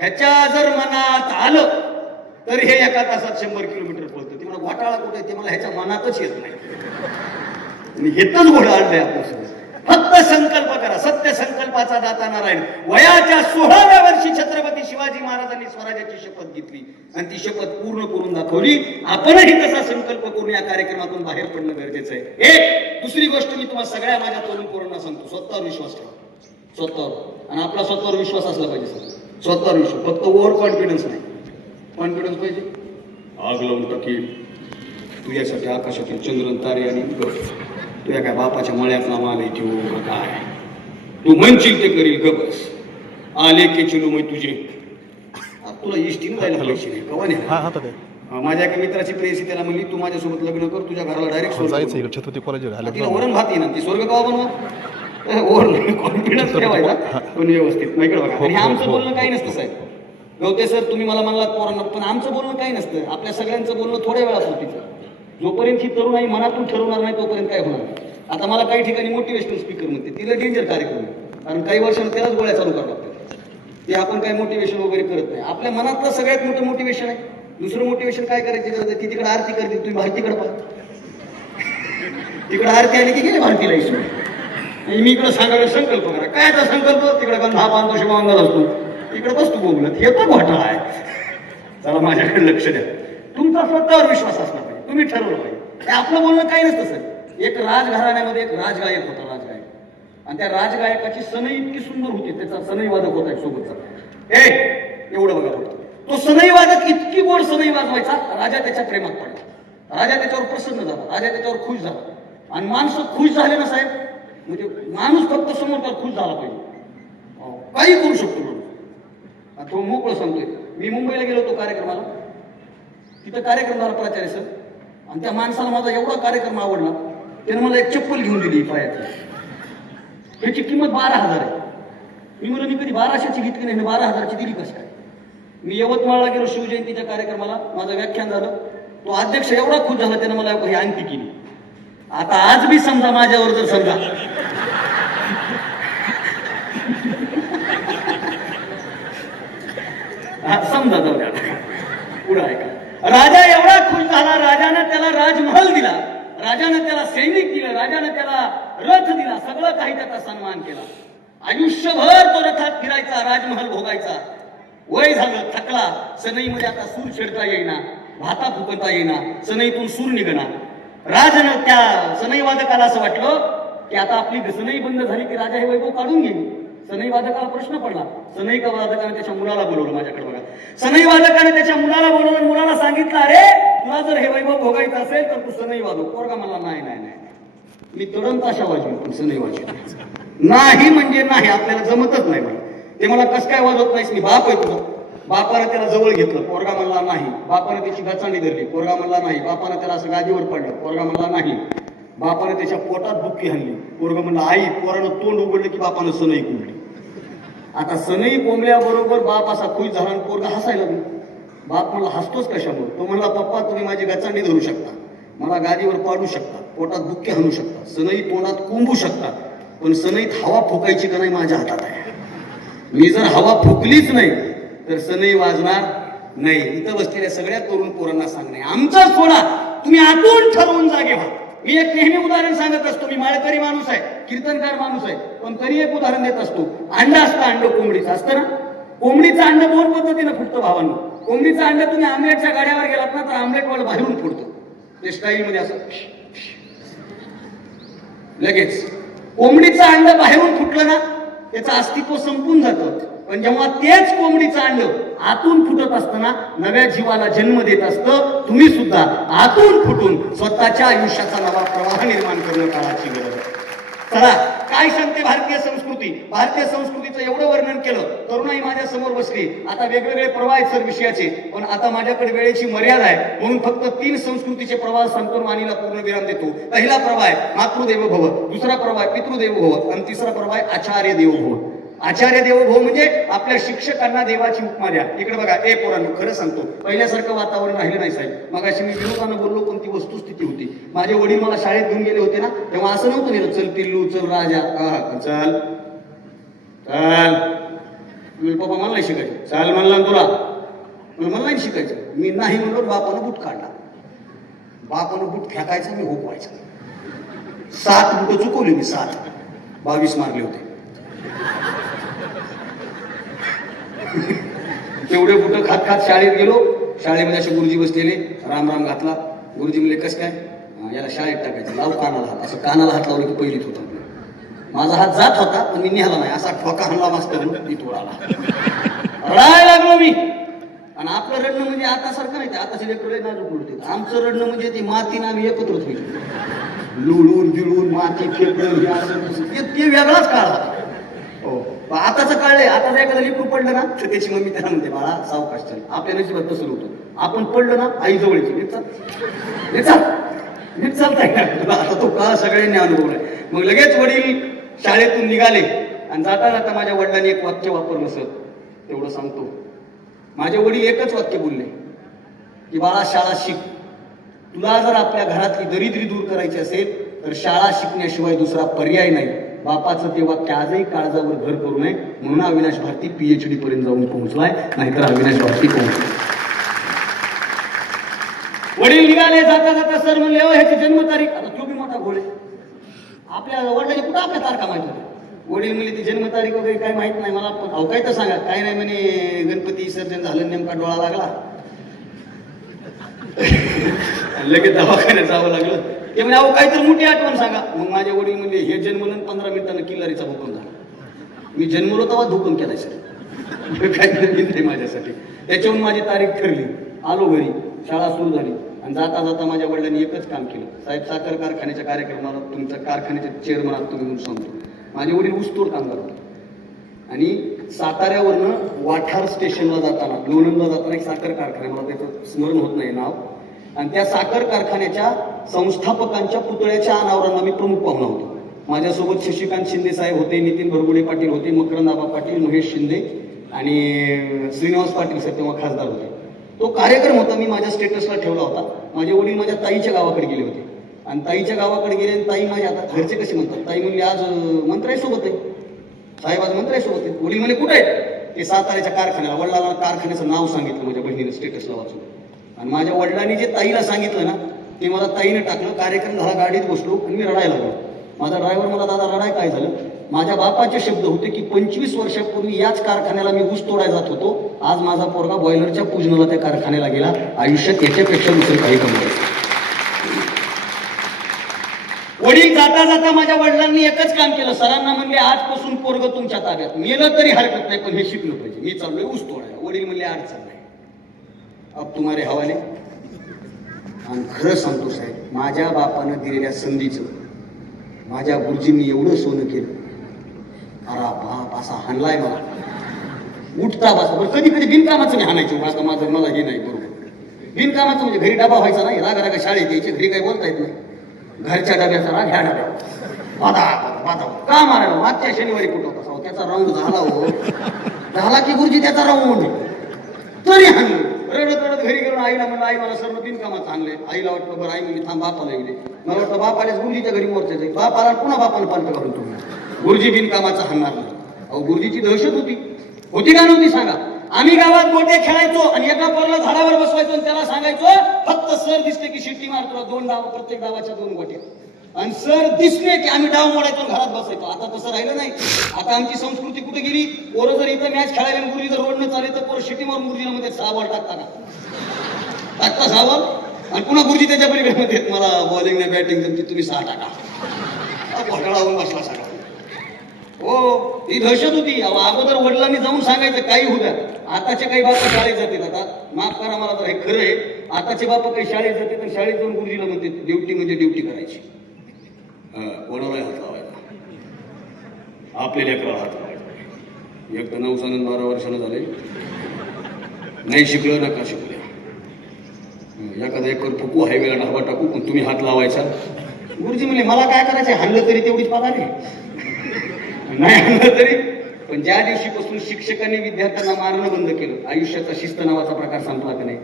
ह्याच्या जर मनात आलं तर हे 1 तासात 100 किलोमीटर पळतं. ते मला घोटाळा कुठे? ते मला ह्याच्या मनातच येत नाही. हेच घोडं आणलंय आपल्यासोबत. फक्त संकल्प करा. सत्य संकल्पाचा दाता नारायण. वयाच्या 16व्या वर्षी छत्रपती शिवाजी महाराजांनी स्वराज्याची शपथ घेतली आणि ती शपथ पूर्ण करून दाखवली. आपणही तसा संकल्प करून या कार्यक्रमातून बाहेर पडणं गरजेचं आहे. एक दुसरी गोष्ट मी तुम्हाला सगळ्या माझ्या तरुण पोरांना सांगतो, स्वतःवर विश्वास ठेवा. स्वतःवर. आणि आपला स्वतःवर विश्वास असला पाहिजे सर. स्वतःवर विश्वास, फक्त ओव्हर कॉन्फिडन्स नाही. कॉन्फिडन्स पाहिजे. आग लावून टाकील तू यासाठी आकाशातील चंद्रन तारे आणि तुझ्या काय बापाच्या मळ्यातला माल आहे ठेवू काय, तू म्हणशील ते करील ग बस. आले के चिलो मग तुझे तुला इष्टीनं जायला पैसे नाही कवा नाही. माझ्या एका मित्राची प्रेयसी त्याला म्हणली तू माझ्यासोबत लग्न कर, तुझ्या घराला डायरेक्ट छत्रपती कॉलेज वरण भात येणार, ती स्वर्ग कवा बनवा. ओव्हर कॉन्फिडन्स ठेवायचा पण व्यवस्थित. नाही बघा, आणि आमचं बोलणं काही नसतं साहेब. गवते सर तुम्ही मला म्हणलात पोरांना, पण आमचं बोलणं काही नसतं. आपल्या सगळ्यांचं बोलणं थोड्या वेळापुरतीचं. जोपर्यंत ही तरुणाई मनातून ठरवणार नाही तोपर्यंत काय होणार नाही. आता मला काही ठिकाणी मोटिवेशनल स्पीकर म्हणते, तिला डेंजर कार्यक्रम आहे, कारण काही वर्षांनी त्यालाच गोळ्या चालू करावं लागतात. ते आपण काही मोटिवेशन वगैरे करत नाही. आपल्या मनातलं सगळ्यात मोठं मोटिवेशन आहे. दुसरं मोटिवेशन काय करायची गरज आहे? ती तिकडे आरती करते, तुम्ही भारतीकडे पहा. तिकडे आरती आली की गेले भारतीला इशू. मी इकडे सांगायला संकल्प करा. काय आता संकल्प? तिकडे गंधा बांधतो शिवांगाला असतो, इकडे बसतो बोलत. हे तर घोटाळा आहे. चला माझ्याकडे लक्ष द्या. तुमचा स्वतःवर विश्वास असला पाहिजे, तुम्ही ठरवलं पाहिजे. आपलं बोलणं काही नसतं सर. एक राजघराण्यामध्ये एक राजगायक होता, राजगायक. आणि त्या राजगायकाची सनई इतकी सुंदर होती, त्याचा सनई वादक होता एक सोबतचा. एवढं बघा, तो सनई वादक इतकी गोड सनई वाजवायचा, राजा त्याच्या प्रेमात पडला. राजा त्याच्यावर प्रसन्न झाला, राजा त्याच्यावर खुश झाला. आणि माणसं खुश झाले ना साहेब, म्हणजे माणूस फक्त समोर खुश झाला पाहिजे, काही करू शकतो माणूस. तो मोकळं सांगतोय. मी मुंबईला गेलो होतो कार्यक्रमाला, तिथं कार्यक्रम झाला प्राचार्य सर, आणि त्या माणसाला माझा एवढा कार्यक्रम आवडला, त्यानं मला एक चप्पल घेऊन दिली पायातली. ह्याची किंमत 12,000 आहे. मी म्हणून मी कधी 1200ची घेतली नाही, 12,000ची दिली कसं काय? मी यवतमाळला गेलो शिवजयंतीच्या कार्यक्रमाला, माझं व्याख्यान झालं. तो अध्यक्ष एवढा खुश झाला, त्यानं मला ही अंगठी केली. आता आज बी समजा माझ्यावर जर समजा समजा जाऊ द्या पुढे ऐका. राजा एवढा खुश झाला, राजानं त्याला राजमहल दिला, राजानं त्याला सैनिक दिलं, राजानं त्याला रथ दिला, सगळं काही त्याचा सन्मान केला. आयुष्यभर तो रथात फिरायचा, राजमहल भोगायचा. वय झालं, थकला. सनईमध्ये आता सूर छेडता येईना, भाता फुकता येईना, सनईतून सूर निघणा. राजानं त्या सनई वादकाला असं वाटलं की आता आपली सनई बंद झाली की राजा हे वैभव काढून घेईल. सनई वादकाला प्रश्न पडला. सनई वादकाने त्याच्या मुलाला बोलवलं. माझ्याकडे बघा, सनई वादकाने त्याच्या मुलाला बोलवलं, मुलाला सांगितलं अरे तुला जर हे वैभव भोगायचं असेल तर तू सनई वाजव. पोरगा मला नाही नाही नाही, मी तडम ताशा वाजवी पण सनई वाजवी नाही म्हणजे नाही, आपल्याला जमतच नाही. ते मला कस काय वाजवत नाहीस? मी बाप आहे तुझा. बापाने त्याला जवळ घेतलं, पोरगा म्हणला नाही. बापाने त्याची गचांडी धरली, पोरगा म्हणला नाही. बापाने त्याला असं गादीवर पडलं, पोरगा म्हणला नाही. बापाने त्याच्या पोटात बुक्की हाणली, पोरगा म्हणला आई. पोरानं तोंड उघडलं की बापानं सनई कोंबली. आता सनई कोंबल्याबरोबर बाप असा खुश झाला आणि पोरगा हसायला लागला. बाप मला हसतोच कशामुळे? तो म्हणला पप्पा तुम्ही माझी गचांडी धरू शकता, मला गादीवर पाडू शकता, पोटात बुक्की हाणू शकता, सनई तोंडात कोंबू शकता, पण सनईत हवा फुकायची का नाही माझ्या हातात आहे. मी जर हवा फुकलीच नाही तर सनई वाजणार नाही. इथं बसलेल्या सगळ्या तरुण पोरांना सांगणे, आमचा सोडा, तुम्ही आतून ठरवून जागे व्हा. मी एक नेहमी उदाहरण सांगत असतो. मी माळकरी माणूस आहे, कीर्तनकार माणूस आहे, पण तरी एक उदाहरण देत असतो. अंड असतं, अंड कोंबडीचं असतं ना. कोंबडीचं अंड दोन पद्धतीनं फुटतं भावांनो. कोंबडीचं अंड तुम्ही आमलेटच्या गाड्यावर गेलात ना तर आमलेट वाला बाहेरून फुटतं, ते स्टाईल मध्ये असं लगेच. कोंबडीचं अंड बाहेरून फुटलं ना त्याचं अस्तित्व संपून जातं. पण जेव्हा तेच कोंबडीचं अंड आतून फुटत असताना नव्या जीवाला जन्म देत असतं, तुम्ही सुद्धा आतून फुटून स्वतःच्या आयुष्याचा नवा प्रवाह निर्माण करणं काळाची गरज आहे. चला, काय सांगते भारतीय संस्कृती. भारतीय संस्कृतीचं एवढं वर्णन केलं. तरुणाई माझ्या समोर बसली. आता वेगवेगळे प्रवाह आहेत सर विषयाचे, पण आता माझ्याकडे वेळेची मर्यादा आहे, म्हणून फक्त 3 संस्कृतीचे प्रवाह सांगतो, वाणीला पूर्ण विराम देतो. पहिला प्रवाह आहे मातृदेवो भव, दुसरा प्रवाह आहे पितृदेवो भव आणि तिसरा प्रवाह आहे आचार्य देवो भव. आचार्य देवो भव म्हणजे आपल्या शिक्षकांना देवाची उपमा द्या. इकडे बघा, पोरांनो, खरं सांगतो, पहिल्यासारखं वातावरण राहिलं नाही साहेब. मगाशी मी विनोदानं बोललो, पण ती वस्तुस्थिती होती. माझे वडील मला शाळेत घेऊन गेले होते ना, तेव्हा असं नव्हतं नेलं, चल पिल्लू, चल राजा, चल चल. पप्पा मला नाही शिकायचं, चाल म्हणला तुला, मला नाही शिकायचं. मी नाही म्हणलो, बापानं बूट काढला. बापानं बूट फेकायचा, मी होकवायचा. 7 बुट चुकवली मी, 7, 22 मारले होते. तेवढे बुट खात खात शाळेत गेलो. शाळेमध्ये असे गुरुजी बसलेले, राम राम घातला. गुरुजी म्हणले, कसं काय, याला शाळेत टाकायचं, लाव कानाला हात. असं कानाला हात लावलं की पहिलीच होता. माझा हात जात होता पण मी निघाला नाही. असा ठोका हल्ला मास्तर तोडाला. रडायला लागलो मी. आणि आपलं रडणं म्हणजे आता सारखं नाही, आताचे लेकरं नाजूक उडते. आमचं रडणं म्हणजे ते मातीनं आम्ही एकत्रच होईल, लुळून गिळून माती फेकणं, ते वेगळाच काळ होता. हो, आताचं काढलंय. आता एखादा लिकू पडलं ना तर त्याची मम्मी त्याला म्हणते, बाळा सावकाश चल. आपल्या नशिबात तसं होतं. आपण पडलं ना आई जवळची, नीट चालताय का. आता तो काळ सगळ्यांनी अनुभवलाय. मग लगेच वडील शाळेतून निघाले आणि जाता जाता माझ्या वडिलांनी एक वाक्य वापरलं सर, तेवढं सांगतो. माझे वडील एकच वाक्य बोलले की, बाळा शाळा शिक. तुला जर आपल्या घरातली दरिद्री दूर करायची असेल तर शाळा शिकण्याशिवाय दुसरा पर्याय नाही. बापाचं ते वाक्य आजही काळजावर घर करू नये, म्हणून अविनाश भारती PhD पर्यंत जाऊन पोहोचलाय, नाहीतर अविनाश भारती पोहोचला. वडील निघाले, जाता जाता सर म्हणले, ह्याची जन्मतारीख. आता तो बी मोठा घोडे, आपल्या वडिलांची कुठं आपल्या तारखा माहिती होत्या. वडील म्हणले, ती जन्मतारीख वगैरे काय माहित नाही मला. अहो काय तर सांगा. काय नाही म्हणे, गणपती विसर्जन झालं, नेमका डोळा लागला, लगेच दवाखान्यात जावं लागलं. ते म्हणजे अहो काहीतरी मोठी आठवण सांगा. मग माझे वडील म्हणजे, हे जन्मलं 15 मिनिटांना किल्लारीचा भूकंप झाला. मी जन्मलो तेव्हा धुकून केलाय सर, काय नवीन नाही माझ्यासाठी. त्याच्याहून माझी तारीख ठरली. आलो घरी, शाळा सुरू झाली आणि जाता जाता माझ्या वडिलांनी एकच काम केलं, साहेब साखर कारखान्याच्या कार्यक्रमाला तुमच्या कारखान्याच्या चेअरमन आहात तुम्ही म्हणून सांगतो. माझे वडील ऊसतोड कामगार होते आणि साताऱ्यावरनं वाठार स्टेशनला जाताना, लोणंदला जाताना एक साखर कारखाना, मला त्याचं स्मरण होत नाही नाव, आणि त्या साखर कारखान्याच्या संस्थापकांच्या पुतळ्याच्या अनावरणाला मी प्रमुख पाहुणा होतो. माझ्यासोबत शशिकांत शिंदे साहेब होते, नितीन भरगुडे पाटील होते, मकरंद आबा पाटील, महेश शिंदे आणि श्रीनिवास पाटील साहेब तेव्हा खासदार होते. तो कार्यक्रम होता, मी माझ्या स्टेटसला ठेवला होता. माझे वडील माझ्या ताईच्या गावाकडे गेले होते आणि ताईच्या गावाकडे गेले. ताई माझ्या, आता घरचे कसे म्हणतात, ताई म्हणली आज मंत्र्यासोबत आहे साहेब, आज मंत्र्यासोबत आहे. वडील म्हणजे कुठे आहेत? ते साताऱ्याच्या कारखान्याला. वडिलांना कारखान्याचं नाव सांगितलं माझ्या बहिणीने स्टेटसला वाचून, आणि माझ्या वडिलांनी जे ताईला सांगितलं ना ते मला ताईने टाकलं. कार्यक्रम झाला, गाडीत बसलो आणि मी रडायला लागलो. माझा ड्रायव्हर मला, दादा रडाय काय झालं? माझ्या बापाचे शब्द होते की 25 वर्षापूर्वी याच कारखान्याला मी ऊस तोडायला जात होतो, आज माझा पोरगा बॉयलरच्या पूजनाला त्या कारखान्याला गेला. आयुष्यात याच्यापेक्षा दुसरं काही कमवायचं. वडील जाता जाता माझ्या वडिलांनी एकच काम केलं, सरांना म्हणले आजपासून पोरग तुमच्या ताब्यात, मेलं तरी हरकत नाही पण हे शिकलं पाहिजे. मी चाललोय ऊस तोडायला. वडील म्हणले अडचण नाही, अब तुम्हारे हवाले. आणि खरं सांगतो साहेब, माझ्या बापानं दिलेल्या संधीचं माझ्या गुरुजींनी एवढं सोनं केलं. अरा बाप असा हाणलाय मला, उठता बसा. बरं कधी कधी बिनकामाचं मी हाणायचो. आता माझं मला हे नाही बरोबर, बिनकामाचं म्हणजे घरी डबा व्हायचा नाही, रागा रागा शाळेत यायचे, घरी काही बोलता येत नाही. घरच्या डब्याचा राग ह्या डब्या बाधा का मारायला. मागच्या शनिवारी कुठं होता, त्याचा राऊंड झाला हो, झाला की गुरुजी त्याचा राऊंड तरी हाणलं. रडत रडत घरी गेलो, आईला म्हणलं, आई मला सर्व बिनकामाचं आणले. आईला वाटलं बरं, आई म्हणजे थांब बापाला येऊ दे. मला वाटलं बाप आल्यास गुरुजीच्या घरी मोर्चा जाईल. बाप आला पुन्हा बापाला पालतं घालून तुम्ही गुरुजी बिनकामाचं हाणणार नाही. अहो गुरुजीची दहशत होती का नव्हती सांगा. आम्ही गावात गोटे खेळायचो आणि एका पोराला झाडावर बसवायचो आणि त्याला सांगायचो फक्त सर दिसले की शिट्टी मारतो, 2 डाव, प्रत्येक डावाच्या 2 गोट्या. आणि सर दिसले की आम्ही डाव मोडायचो, घरात बसायचो. आता तसं राहिलं नाही. आता आमची संस्कृती कुठे गेली? पोरं जर इथं मॅच खेळायला गुरुजी जर रोड न चालले तर पोरं शिट्टी मारून गुरुजीला मध्ये 6 बॉल टाकता का 6 बॉल? आणि पुन्हा गुरुजी त्याच्या पलीकडे मध्ये मला बॉलिंग नाही बॅटिंग जमते, तुम्ही 6 टाका. घोटाळावून बसला सगळा. हो, ही दहशत होती. अगोदर वडिलांनी जाऊन सांगायचं काही होत्या. आताचे काही बाप शाळेत जातील. आता माफ करा मला तर हे खरं आहे. आताचे बाप काही शाळेत जाते तर शाळेत जाऊन गुरुजीला म्हणते ड्युटी म्हणजे ड्युटी करायची. कोणालाही हात लावायचा, आपल्या लेकराला हात लावायचा. एक तर 9 साल 12 वर्षानं झाले, नाही शिकलं नका शिकल्या. एखादा एक फुकू हायवेला ढाबा टाकू पण तुम्ही हात लावायचा. गुरुजी म्हणले मला काय करायचे, हाणलं तरी तेवढीच पगार आहे, नाही हाणलं तरी. पण ज्या दिवशीपासून शिक्षकांनी विद्यार्थ्यांना मारणं बंद केलं, आयुष्याचा शिस्त नावाचा प्रकार संपला का नाही.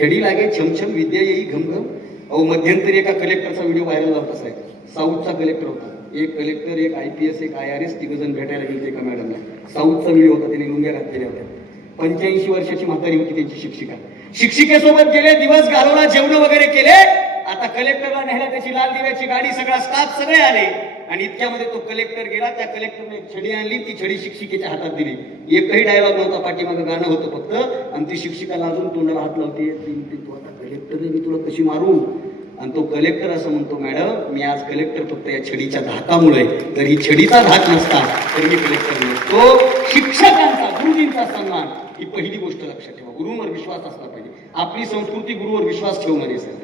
छडी लागे छमछम विद्या येई घमघम. अहो मध्यंतरी एका कलेक्टरचा व्हिडिओ व्हायरल झाला असाय. साऊथचा कलेक्टर होता. एक कलेक्टर, एक IPS, एक IRS, 3 जण भेटायला गेले एका मॅडमला. साऊथचा व्हिडिओ होता, त्यांनी लुंग्या घातलेल्या होत्या. 85 वर्षाची म्हातारी होती त्यांची शिक्षिका. शिक्षिकेसोबत गेले, दिवस घालवला, जेवण वगैरे केले. आता कलेक्टरला न्यायला त्याची लाल दिव्याची गाडी, सगळा स्टाफ सगळे आले. आणि इतक्यामध्ये तो कलेक्टर गेला. त्या कलेक्टरने एक छडी आणली, ती छडी शिक्षिकेच्या हातात दिली. एकही डायलॉग नव्हता, पाठीमागं गाणं होतं फक्त. आणि ती शिक्षिकाला अजून तोंडाला हात लावते, तू आता कलेक्टरने मी तुला कशी मारू. आणि तो कलेक्टर असं म्हणतो, मॅडम मी आज कलेक्टर फक्त या छडीच्या धाकामुळे, जर ही छडीचा धाक नसता तर मी कलेक्टर नसतो. शिक्षकांचा, गुरुजींचा सन्मान ही पहिली गोष्ट लक्षात ठेवा. गुरुवर विश्वास असला पाहिजे. आपली संस्कृती गुरुवर विश्वास ठेवणारी असेल.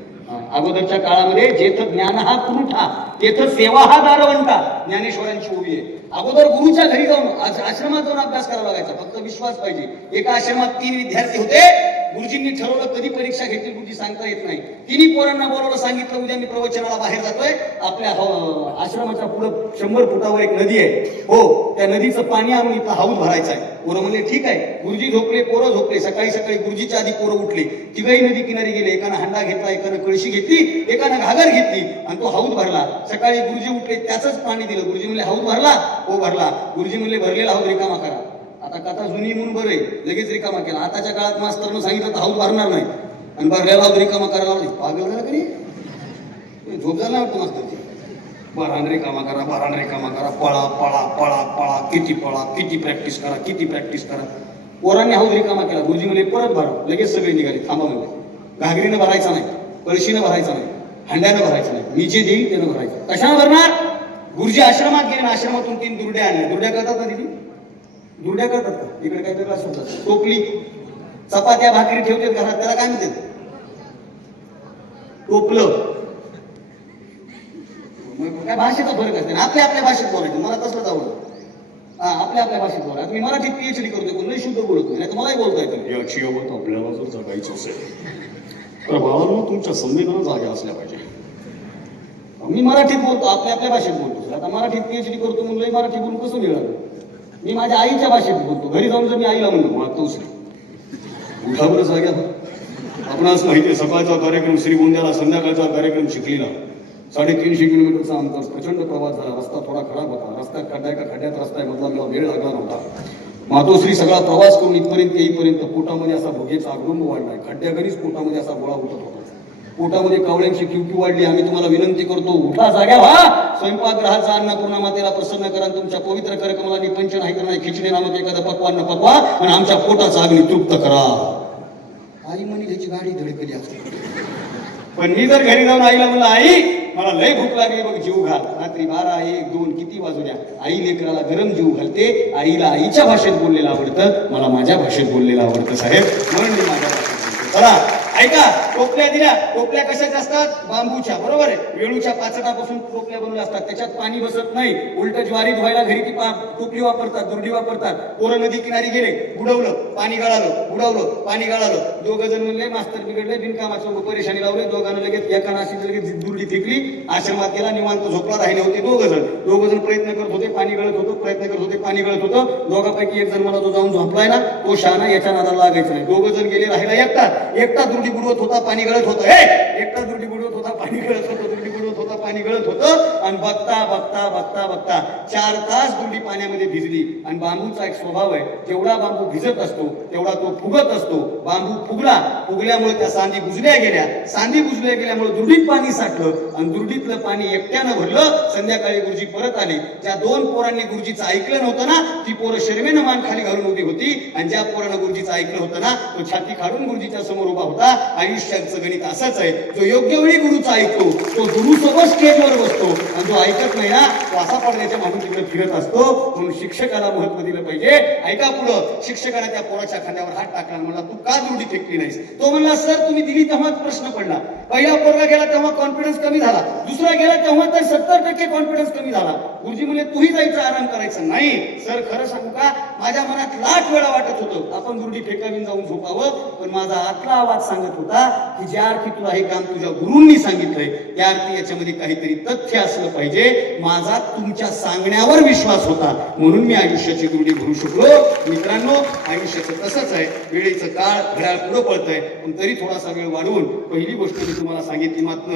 अगोदरच्या काळामध्ये जेथं ज्ञान हा पुरुठा तेथं सेवा हा दारवंटा, ज्ञानेश्वरांची ओवी आहे. अगोदर गुरुच्या घरी जाऊन आश्रमात जाऊन अभ्यास करावा लागायचा, फक्त विश्वास पाहिजे. एका आश्रमात 3 विद्यार्थी होते. गुरुजींनी ठरवलं कधी परीक्षा घेतील गुरुजी सांगता येत नाही. 3 पोरांना बोलावलं, सांगितलं उद्या मी प्रवचनाला बाहेर जातोय. आपल्या आश्रमाच्या पुढे 100 फुटावर एक नदी आहे, हो त्या नदीचं पाणी आणून इथं हाऊस भरायचा आहे. पोरं म्हणले ठीक आहे. गुरुजी झोपले, पोरं झोपले. सकाळी सकाळी गुरुजीच्या आधी पोरं उठले. तिघही नदी किनारी गेले. एकानं हांडा घेतला, एकानं कळशी घेतली, एकानं घागर घेतली आणि तो हाऊस भरला. सकाळी गुरुजी उठले, त्याचंच पाणी दिलं. गुरुजी म्हणले हाऊस भरला? हो भरला. गुरुजी म्हणले भरलेला हाऊस रिकामा करा. आता कथा जुनी म्हणून बरं आहे, लगेच रिकामा केला. आताच्या काळात मास्तरनं सांगितलं तर हाऊस भरणार नाही आणि भरलेला हाऊस रिकामा करायला लावले. पागल झाला कधी झोप झाला वाटतं मास्तरची. बरान रिकामा करा, बरान रिकामा करा, पळा पळा पळा पळा, किती पळा, किती प्रॅक्टिस करा, किती प्रॅक्टिस करा. पोरांनी हाऊस रिकामा केला. गुरुजी म्हणले परत भरा. लगेच सगळे निघाले. थांबा म्हणले, घागरीनं भरायचा नाही, कळशीनं भरायचा नाही, हांड्यानं भरायचं नाही, मी जे देईल त्यानं भरायचं. कशानं भरणार? गुरुजी आश्रमात गेले, आश्रमातून 3 दुर्ड्या आणल्या. दुर्ड्या करतात ना दिदी? दुर्ड्या करतात का? इकडे काय वेगळा शब्द, टोपली. चपात्या भाकरी ठेवतात घरात, त्याला काय म्हणतात? टोपलं. काय भाषेचा फरक असते ना, आपल्या आपल्या भाषेत बोलायचं. मला तसंच आवडतं. आपल्या आपल्या भाषेत बोला. मी मराठीत PhD करतोय, कोण नाही शुद्ध बोलतो, नाही तर मलाही बोलता येतं. याची बाबत आपल्याला जर जगायचं असेल तर बाळांनो तुमच्या संवेदना जाग्या असल्या पाहिजे. मी मराठीत बोलतो, आपल्या आपल्या भाषेत बोलतो. आता मराठीत PhD करतो म्हणलं मराठी बोलून कसं मिळालं? मी माझ्या आईच्या भाषेत बोलतो. घरी जाऊन जर मी आईला म्हणलो मातोस उठावर जाग्या. आपणास माहिती आहे सकाळचा कार्यक्रम श्रीगोंद्याला, संध्याकाळचा कार्यक्रम चिखलीला. 350 किलोमीटरचा अंतर, प्रचंड प्रवास झाला. रस्ता थोडा खराब होता. रस्त्यात खड्ड्यात रस्ता आहे मधला, मला वेळ लागला नव्हता. मातोश्री सगळा प्रवास करून इथपर्यंत येईपर्यंत पोटामध्ये असा भोगेचा अगडुंब वाढलाय. खड्ड्याघरीच पोटामध्ये असा गोळा उठत होता. पोटामध्ये कावळ्यांची किवकी वाढली. आम्ही तुम्हाला विनंती करतो, उठा, जाग्या व्हा. स्वयंपाकगृहाचा अन्नपूर्णा मातेला प्रसन्न करा. तुमच्या पवित्र कार्यक्रमाला निपंच नाही करणार, खिचडी नामक एखादं पक्वान न पकवा आणि आमच्या पोटाचा अग्नी तृप्त करा. आई म्हणे त्याची गाडी धडकली असते. पण मी जर घरी जाऊन आईला म्हणलं आई मला लय भूक लागली बघ, जीव घाल. रात्री 12, 1, 2 किती वाजू द्या, आई लेकराला गरम जीव घालते. आईला आईच्या भाषेत बोललेलं आवडतं, मला माझ्या भाषेत बोललेलं आवडतं साहेब, म्हणून मी माझ्या भाषेत बोलतो. चला ऐका, टोपल्या दिल्या. टोपल्या कशाच्या असतात? बांबूच्या, बरोबर आहे. वेळूच्या पाचटापासून टोपल्या बनवल्या असतात. त्याच्यात पाणी बसत नाही. उलट ज्वारी धुवायला घरी ती टोपली वापरतात, दुर्डी वापरतात. पोरं नदी किनारी गेले, बुडवलं, पाणी गळालं, बुडवलं, पाणी गळालं. 2 जण म्हणले मास्तर बिघडले, बिनकामाचं परेशानी लावले. दोघांना लगेच एकानं अशी लगेच दुर्डी फेकली. आश्रमात गेला, निवांत झोपला. राहिले होते 2 जण प्रयत्न करत होते, पाणी गळत होतं, प्रयत्न करत होते, पाणी गळत होतं. दोघांपैकी एक जण मला जो जाऊन झोपलाय ना, तो शहाणा, याच्या नादाला लागायचं नाही. 2 जण गेले, राहिला एकटा दुर्डी बुडवत होता, पाणी गळत होतं. एकटा दुर्डी बुडवत होता, पाणी गळत होतं, दुर्डी बुडवत होता, पाणी गळत होतं. आणि बघता बघता बघता बघता 4 तास गुंडी पाण्यामध्ये भिजली. आणि बांबूचा एक स्वभाव आहे, जेवढा बांबू भिजत असतो तेवढा तो फुगत असतो. बांबू फुगल्यामुळे त्या सांदी बुजल्या गेल्या. सांदी बुजल्या गेल्यामुळे दुर्डीत पाणी साठलं आणि दुर्डीतलं पाणी एकट्यानं भरलं. संध्याकाळी गुरुजी परत आले. ज्या 2 पोरांनी गुरुजीचं ऐकलं नव्हतं ना, ती पोरं शर्मेनं मान खाली घालून उभी होती. आणि ज्या पोरानं गुरुजीचं ऐकलं होतं ना, तो छाती काढून गुरुजीच्या समोर उभा होता. आयुष्याचं गणित असंच आहे, जो योग्य वेळी गुरुचा ऐकतो तो गुरु सोबत स्टेजवर बसतो, आणि जो ऐकत नाही ना तो असा पडद्याच्या मागून तिकडे फिरत असतो. म्हणून शिक्षकाला महत्व दिलं पाहिजे. ऐका पुढं, शिक्षकाने त्या पोराच्या खांद्यावर हात टाकला, म्हणला तू का दुर्डी फेकली नाहीस? तो म्हणला सर तुम्ही दिली तेव्हाच प्रश्न पडला. पहिला पोरगा गेला तेव्हा कॉन्फिडन्स कमी झाला, दुसरा गेला तेव्हा तर 70% कॉन्फिडन्स कमी झाला. गुरुजी म्हणले तूही जायचं, आराम करायचं नाही. सर खरं सांगू का, माझ्या मनात लाख वेळा वाटत होतं आपण दुर्डी फेकावीन जाऊन झोपावं, पण माझा आतला आवाज सांगत होता की ज्या अर्थी तुला हे काम तुझ्या गुरूंनी सांगितलंय त्या अर्थी याच्यामध्ये काहीतरी तथ्य असलं पाहिजे. माझा तुमच्या सांगण्यावर विश्वास होता, म्हणून मी आयुष्याची दुर्डी भरू शकलो. मित्रांनो, आयुष्याचं तसंच आहे, वेळेचं काळ घड्याळ पुढं पळतंय, पण तरी थोडासा वेळ वाढवून पहिली गोष्ट मी तुम्हाला सांगितली, मात्र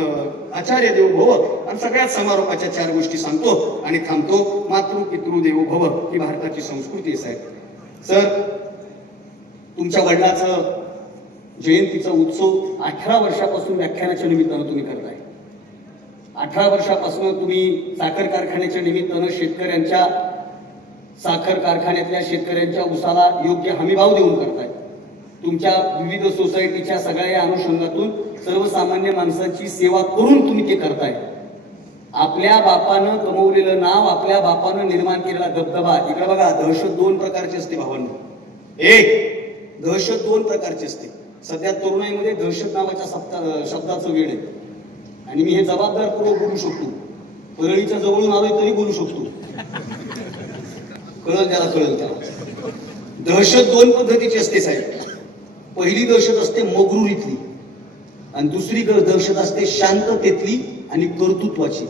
आचार्य देवो भव, आणि सगळ्यात समारोपाच्या 4 गोष्टी सांगतो आणि थांबतो. मातृ पितृ देवो भव ही भारताची संस्कृती आहे. सर, तुमच्या वडिलाचं जयंतीचा उत्सव 18 वर्षापासून व्याख्यानाच्या निमित्तानं तुम्ही करताय. 18 वर्षापासून तुम्ही साखर कारखान्याच्या निमित्तानं शेतकऱ्यांच्या, साखर कारखान्यातल्या शेतकऱ्यांच्या उसाला योग्य हमीभाव देऊन करताय. तुमच्या विविध सोसायटीच्या सगळ्या अनुषंगातून सर्वसामान्य माणसांची सेवा करून तुम्ही ते करताय. आपल्या बापानं कमवलेलं नाव, आपल्या बापानं निर्माण केलेला दबदबा. इकडे बघा, दहशत 2 प्रकारची असते भावांनो. एक, दहशत 2 प्रकारची असते. सध्या तरुणाईमध्ये दहशत नावाच्या शब्दाचं वेळ आहे, आणि मी हे जबाबदारपूर्वक बोलू शकतो. परळीच्या जवळून आलोय तरी बोलू शकतो. कळलं त्याला. दहशत 2 पद्धतीची असते साहेब. पहिली दहशत असते मगरुरीतली, आणि दुसरी दहशत असते शांततेतली आणि कर्तृत्वाची.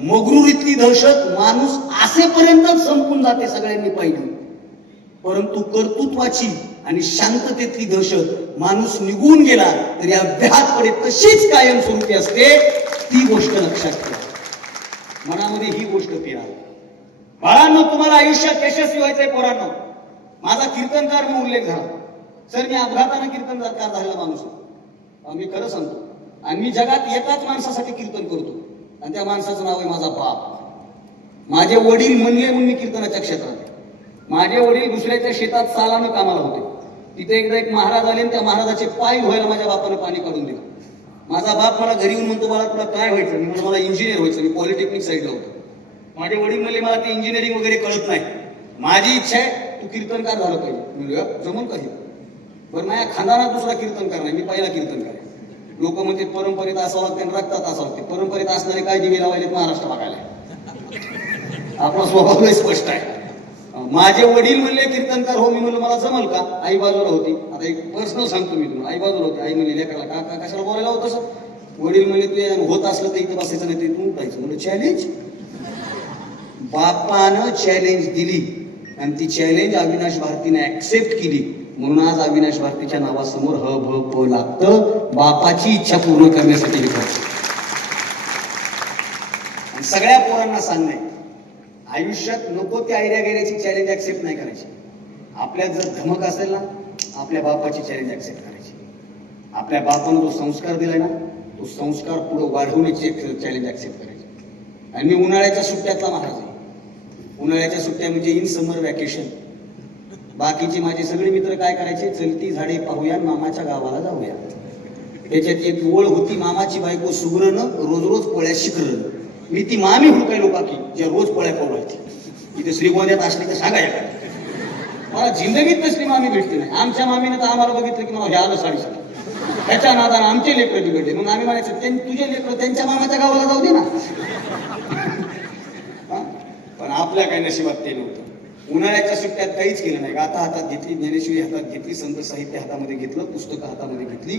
मगरुरीतली दहशत माणूस असेपर्यंतच संपून जाते, सगळ्यांनी पाहिली. परंतु कर्तृत्वाची आणि शांततेतली दहशत माणूस निघून गेला तरी अभ्यासकडे तशीच कायमस्वरूपी असते. ती गोष्ट लक्षात ठेवा, मनामध्ये ही गोष्ट पेरा. बाळांनो, तुम्हाला आयुष्यात यशस्वी व्हायचंय. पोरांनो, माझा कीर्तनकार म्हणून उल्लेख झाला. सर, मी अपघातानं कीर्तनकार झालेला माणूस आहे, मी खरं सांगतो. आणि मी जगात एकाच माणसासाठी कीर्तन करतो, आणि त्या माणसाचं नाव आहे माझा बाप. माझे वडील म्हणले म्हणून मी कीर्तनाच्या क्षेत्रात. माझे वडील दुसऱ्याच्या शेतात सालानं कामाला होते. तिथे एकदा एक महाराज आले, आणि त्या महाराजाचे पाय धुवायला माझ्या बापानं पाणी काढून दिलं. माझा बाप मला घरी येऊन म्हणतो, बाळा तुला काय व्हायचं? मी म्हणतो मला इंजिनियर व्हायचं. मी पॉलिटेक्निक साईडला होतो. माझे वडील म्हणले मला ते इंजिनिअरिंग वगैरे कळत नाही, माझी इच्छा आहे तू कीर्तनकार झालं पाहिजे. म्हणजे जमून काही बरं, माझ्या खानदानात दुसरा कीर्तनकार नाही, मी पहिला कीर्तनकार. लोक म्हणते परंपरेत असावं लागते, रक्तात असावं लागते. परंपरेत असणारे काय दिवे लावायचे महाराष्ट्र बघायला. आपला स्वभाव लय स्पष्ट आहे. माझे वडील म्हणले कीर्तनकार हो. मी म्हणलं मला जमल का? आई बाजूला होती. आता एक पर्सनल सांगतो मी तुम्हाला. आई बाजूला होती. आई म्हणली लेकराला का कशाला बोलायला होत असं? वडील म्हणले तू होत असलं तर इथं बसायचं नाही, तू उठायचं. म्हणलं चॅलेंज. बापानं चॅलेंज दिली, आणि ती चॅलेंज अविनाश भारतीने ऍक्सेप्ट केली. म्हणून आज अविनाश भारतीच्या नावासमोर ह भ प लागतं. बापाची इच्छा पूर्ण करण्यासाठी हे करतो. सगळ्या पोरांना सांगणे, आयुष्यात नको त्या आयडिया घेण्याची चॅलेंज ऍक्सेप्ट नाही करायची. आपल्यात जर धमक असेल ना, आपल्या बापाची चॅलेंज ऍक्सेप्ट करायची. आपल्या बापानं जो संस्कार दिलाय ना, तो संस्कार पुढे वाढवण्याची एक चॅलेंज ऍक्सेप्ट करायची. आणि मी उन्हाळ्याच्या सुट्ट्यातला महाराज आहे. उन्हाळ्याच्या सुट्ट्या म्हणजे इन समर वॅकेशन. बाकीचे माझे सगळे मित्र काय करायचे, चलती झाडे पाहूया, मामाच्या गावाला जाऊया. त्याच्यात एक ओळ होती, मामाची बायको सुगरण रोज रोज पोळ्या शिकरण. मी ती मामी हुडकायलो बाकी ज्या रोज पोळ्या खाऊ घालते. इथे श्रीगोंद्यात असली तर सांगायला, मला जिंदगीत तसली मामी भेटते नाही. आमच्या मामीनं तर आम्हाला बघितलं की मला हे आलं साडीसाठी. त्याच्या नादानं आमचे लेकरं बिघडले. मग आम्ही म्हणायचं तुझे लेकरं त्यांच्या मामाच्या गावाला जाऊ दे ना. पण आपल्या काही नशिबात ते नव्हतं. उन्हाळ्याच्या सुट्ट्यात काहीच केलं नाही. गाथा हातात घेतली, ज्ञानेश्वरी हातात घेतली, संत साहित्य हातामध्ये घेतलं, पुस्तकं हातामध्ये घेतली,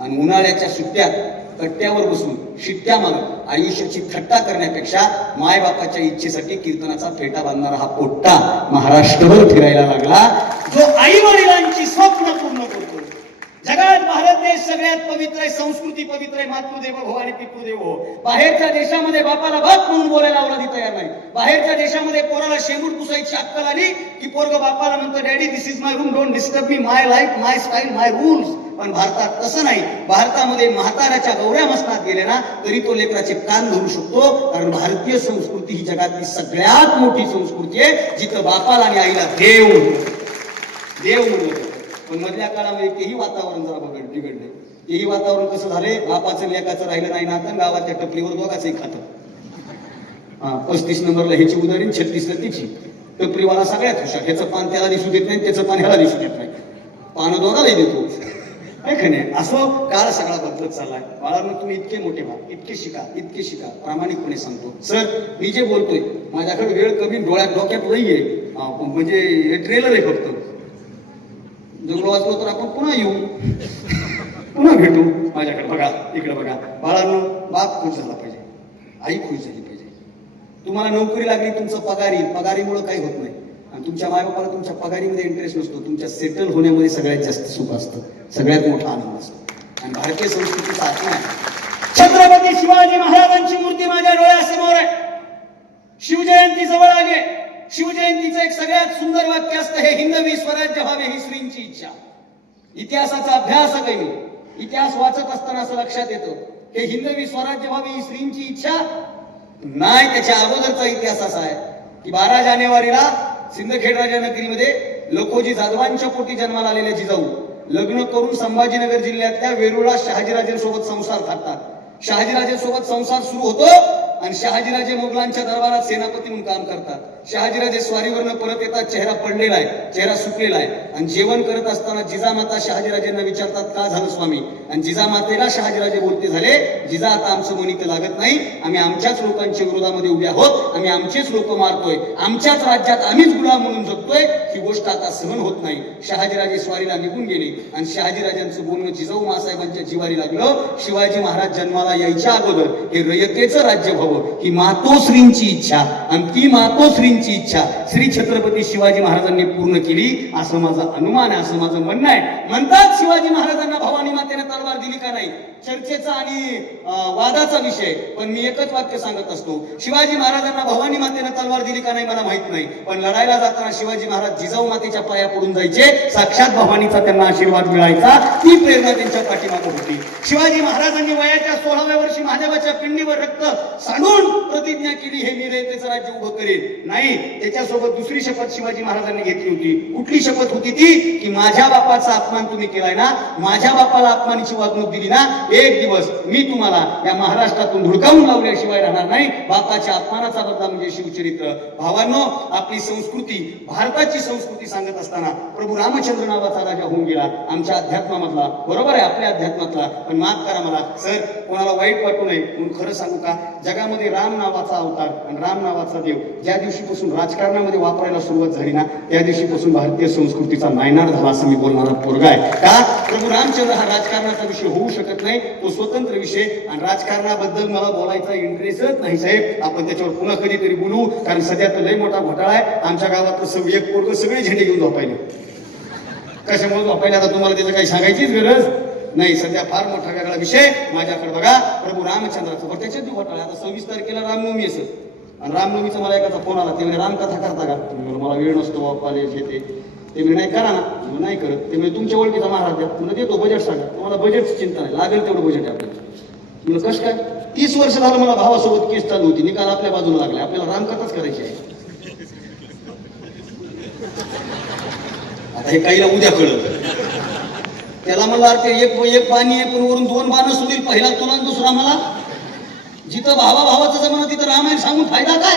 आणि उन्हाळ्याच्या सुट्ट्यात कट्ट्यावर बसून शिट्ट्या मारत आयुष्याची थट्टा करण्यापेक्षा मायबापाच्या इच्छेसाठी कीर्तनाचा फेटा बांधणारा हा पोट्टा महाराष्ट्रभर फिरायला लागला, जो आई वडिलांची स्वप्न पूर्ण करतो. जगात भारत देश सगळ्यात पवित्र आहे, संस्कृती पवित्र आहे, मातृदेव भव आणि पितृदेव भव. बाहेरच्या देशामध्ये बापाला बाप म्हणून बोलायला अवलादी तयार नाही. बाहेरच्या देशामध्ये पोराला शेंबूड पुसायची अक्कल आली की पोरग बापाला म्हणतो daddy this is my room, don't disturb me, my life my style my rules. पण भारतात तसं नाही. भारतामध्ये म्हाताऱ्याच्या गौऱ्या मसनात गेले ना तरी तो लेकराचे कान धरू शकतो, कारण भारतीय संस्कृती ही जगातली सगळ्यात मोठी संस्कृती आहे, जिथं बापाला आणि आईला देव म्हणलं. पण मधल्या काळामध्ये तेही वातावरण जरा बिघडले. तेही वातावरण कसं झाले, बापाचं लेकाचं राहिलं नाही ना, तर गावाच्या टपरीवर दोघांचंही खातं. 35 नंबरला ह्याची उदाहरण, 36ला तिची. टपरीवाला सगळ्यात हुशार, ह्याचं पान त्याला दिसू देत नाही, त्याचं पान ह्याला दिसू देत नाही, पानं दोघालाही देतो. नाही असं काळ सगळा बदलत चाललाय. बाळांनो तुम्ही इतके मोठे व्हा, इतके शिका, प्रामाणिकपणे सांगतो. सर मी जे बोलतोय माझ्याकडे वेळ कमी, डोक्यात नाहीये, म्हणजे हे ट्रेलर आहे फक्त. जगलो वाचलो तर आपण पुन्हा येऊ, पुन्हा भेटू. माझ्याकडे बघा, इकडे बघा. बाळांनो बाप खुश झाला पाहिजे, आई खुश झाली पाहिजे. तुम्हाला नोकरी लागली, तुमचं पगारीमुळे काही होत नाही. आणि तुमच्या मायबापाला तुमच्या पगारीमध्ये इंटरेस्ट नसतो, तुमच्या सेटल होण्यामध्ये सगळ्यात जास्त सुख असतं, सगळ्यात मोठा आनंद असतो. आणि भारतीय संस्कृतीचा आत्मा आहे. छत्रपती शिवाजी महाराजांची मूर्ती माझ्या डोळ्यासमोर आहे. शिवजयंती जवळ आली. शिवजयंतीचं एक सगळ्यात सुंदर वाक्य असतं, हे हिंदवी स्वराज्य व्हावे ही श्रींची इच्छा. इतिहासाचा अभ्यास काही मी इतिहास वाचत असताना असं लक्षात येतं, हे हिंदवी स्वराज्य व्हावे ही श्रींची इच्छा नाही. त्याच्या अगोदरचा इतिहास असा आहे की 12 जानेवारीला सिंदखेड राजा नगरीमध्ये लखोजी जाधवांच्या पोटी जन्माला आलेले जिजाऊ लग्न करून संभाजीनगर जिल्ह्यातल्या वेरूळला शहाजीराजेंसोबत संसार थाटतात. शहाजीराजेंसोबत संसार सुरू होतो आणि शहाजीराजे मोगलांच्या दरबारात सेनापती म्हणून काम करतात. शहाजीराजे स्वारीवरनं परत येतात, चेहरा पडलेला आहे, चेहरा सुकलेला आहे. आणि जेवण करत असताना जिजामाता शहाजीराजेंना विचारतात का झालं स्वामी. आणि जिजामातेला शहाजीराजे बोलते झाले, जिजा आता आमचं मनित लागत नाही, आम्ही आमच्याच लोकांच्या विरोधामध्ये उभे आहोत, आम्ही आमचेच लोक मारतोय, आमच्याच राज्यात आम्हीच गुलाम म्हणून जगतोय, ही गोष्ट आता सहन होत नाही. शहाजीराजे स्वारीला निघून गेले आणि शहाजीराजांचं बोलणं जिजाऊ मासाहेबांच्या जिवारी लागलं. शिवाजी महाराज जन्माला यायच्या अगोदर हे रयतेचं राज्य व्हावं ही मातोश्रींची इच्छा, आणि ती मातोश्रींची इच्छा श्री छत्रपती शिवाजी महाराजांनी पूर्ण केली असं माझा अनुमान आहे, असं माझं म्हणणं आहे. म्हणतात शिवाजी महाराजांना भवानी मातेने तलवार दिली का नाही, चर्चेचा आणि वादाचा विषय. पण मी एकच वाक्य सांगत असतो, शिवाजी महाराजांना भवानी मातेने तलवार दिली का नाही मला माहित नाही, पण लढायला जाताना शिवाजी महाराज जिजाऊ मातेच्या पाया पडून जायचे, साक्षात भवानीचा त्यांना आशीर्वाद मिळायचा, ती प्रेरणा त्यांच्या पाठीमागे होती. शिवाजी महाराजांनी वयाच्या 16व्या वर्षी महादेवाच्या पिंडीवर रक्त सांडून प्रतिज्ञा केली, हे मी रयतेचं राज्य उभं करेन. नाही, त्याच्यासोबत दुसरी शपथ शिवाजी महाराजांनी घेतली होती. कुठली शपथ होती ती, की माझ्या बापाचा अपमान तुम्ही केलाय ना, माझ्या बापाला अपमानाची वागणूक दिली ना, एक दिवस मी तुम्हाला या महाराष्ट्रातून धुडकावून लावल्याशिवाय राहणार नाही. बापाच्या अपमानाचा बदला म्हणजे शिवचरित्र. भावांनो, आपली संस्कृती, भारताची संस्कृती सांगत असताना प्रभू रामचंद्र नावाचा राजा होऊन गेला आमच्या अध्यात्मामधला, बरोबर आहे आपल्या अध्यात्मातला. पण माफ करा मला सर, कोणाला वाईट वाटू नये म्हणून खरं सांगू का, जगामध्ये राम नावाचा अवतार आणि राम नावाचा देव ज्या दिवशीपासून राजकारणामध्ये वापरायला सुरुवात झाली ना, त्या दिवशीपासून भारतीय संस्कृतीचा नायनाट झाला असं मी बोलणारा पोरगा आहे. का, प्रभू रामचंद्र हा राजकारणाचा विषय होऊ शकत नाही, तो स्वतंत्र विषय. आणि राजकारणाबद्दल मला बोलायचा इंटरेस्टच नाही साहेब, आपण त्याच्यावर पुन्हा कधीतरी बोलू, कारण सध्या तर लय मोठा घोटाळा आहे. आमच्या गावात एक पोरग सगळे झेंडे घेऊन झोपायले. कशामुळे झोपायले आता तुम्हाला त्याचं काही सांगायचीच गरज नाही. सध्या फार मोठा वेगळा विषय माझ्याकडे बघा, प्रभू रामचंद्राचा. बरं त्याच्यात घोटाळा, आता 26 तारखेला रामनवमी असेल, आणि रामनवमीचा मला एकाचा फोन आला, ते म्हणजे रामकथा करता का, मला वेळ नसतो कॉलेज येते, ते म्हणजे नाही करा ना, नाही करत. ते म्हणजे तुमच्या ओळखीचा महाराज द्या, तुम्हाला देतो बजेट सांगा, तुम्हाला बजेटची चिंता नाही, लागेल तेवढं बजेट आहे आपल्याला. म्हणजे कसं काय, 30 वर्ष झालं मला भावासोबत केस चालू होती, निकाल आपल्या बाजूला लागला, आपल्याला रामकथाच करायची आहे. आता हे काहीला उद्या कळलं. त्याला म्हणलं अरे एक बाणी आहे, पण वरून 2 बाणं सुधील, पहिला तुला दुसरा मला. जिथं भावाचा जमाना तिथं रामायण सांगून फायदा काय,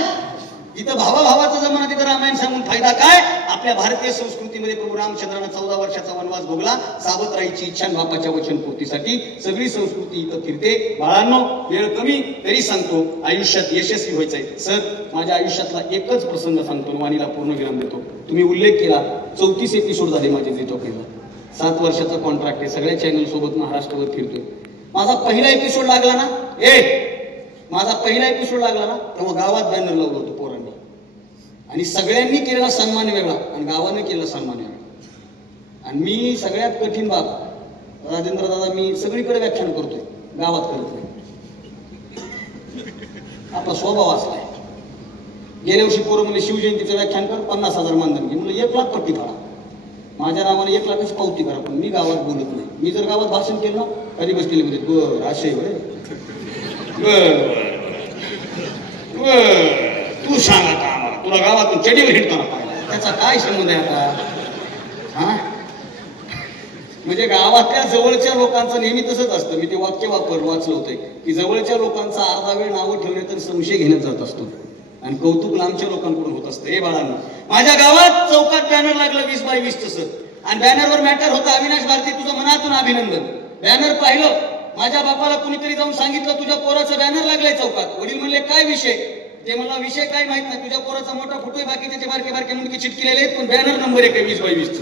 जिथं भावाचा जमाना तिथं रामायण सांगून फायदा काय. आपल्या भारतीय संस्कृतीमध्ये प्रभू रामचंद्रानं 14 वर्षाचा वनवास भोगला, सावध राहायची इच्छा बापाच्या वचनपूर्तीसाठी. सगळी संस्कृती इथं फिरते. बाळांनो, वेळ कमी तरी सांगतो, आयुष्यात यशस्वी व्हायचंय. सर, माझ्या आयुष्यातला एकच प्रसंग सांगतो, वाणीला पूर्ण विराम देतो. तुम्ही उल्लेख केला, 34 एपिसोड झाले माझे जिथं पहिला. 7 वर्षाचा कॉन्ट्रॅक्ट आहे, सगळ्या चॅनल सोबत महाराष्ट्रभर फिरतोय. माझा पहिला एपिसोड लागला ना, माझा पहिला एपिसोड लागला ना, तेव्हा गावात बॅनर लावलं होतं पोरांनी, आणि सगळ्यांनी केलेला सन्मान वेगळा आणि गावाने केलेला सन्मान वेगळा. आणि मी सगळ्यात कठीण बाब, राजेंद्र दादा मी सगळीकडे व्याख्यान करतोय, गावात करत नाही. आपला स्वभाव असलाय. गेल्या वर्षी पोरं म्हणजे शिवजयंतीचं व्याख्यान कर, 50,000 मानधन घे. म्हणलं 1 लाख पट्टी काढा, माझ्या नावाने 1 लाखाची पावती करा, पण मी गावात बोलत नाही. मी जर गावात भाषण केलं ना, कधी बसलेले म्हणजे बर आशय तू सांग आता आम्हाला, तुला गावातून चडीवर हिंडताना पाहिला, त्याचा काय संबंध आहे आता? हा, म्हणजे गावातल्या जवळच्या लोकांचं नेहमी तसंच असतं. मी ते वाक्य वाचलं होतंय की जवळच्या लोकांचा अर्धा वेळ नावं ठेवणे तर संशय घेण्यात जात असतो आणि कौतुक लांबच्या लोकांकडून होत असतं. हे बाळांनो, माझ्या गावात चौकात बॅनर लागलं 20 बाय 20 तसं, आणि बॅनरवर मॅटर होता अविनाश भारती तुझं मनातून अभिनंदन. बॅनर पाहिलं, माझ्या बापाला कुणीतरी जाऊन सांगितलं तुझ्या पोराचं बॅनर लागलंय चौकात. वडील म्हणले काय विषय? ते मला विषय काय माहित नाही, तुझ्या पोराचा मोठा फोटो आहे, बाकीचे बारके बारके मुंडके चिटकिलेले आहेत, पण बॅनर नंबर 1 आहे 20 बाय 20.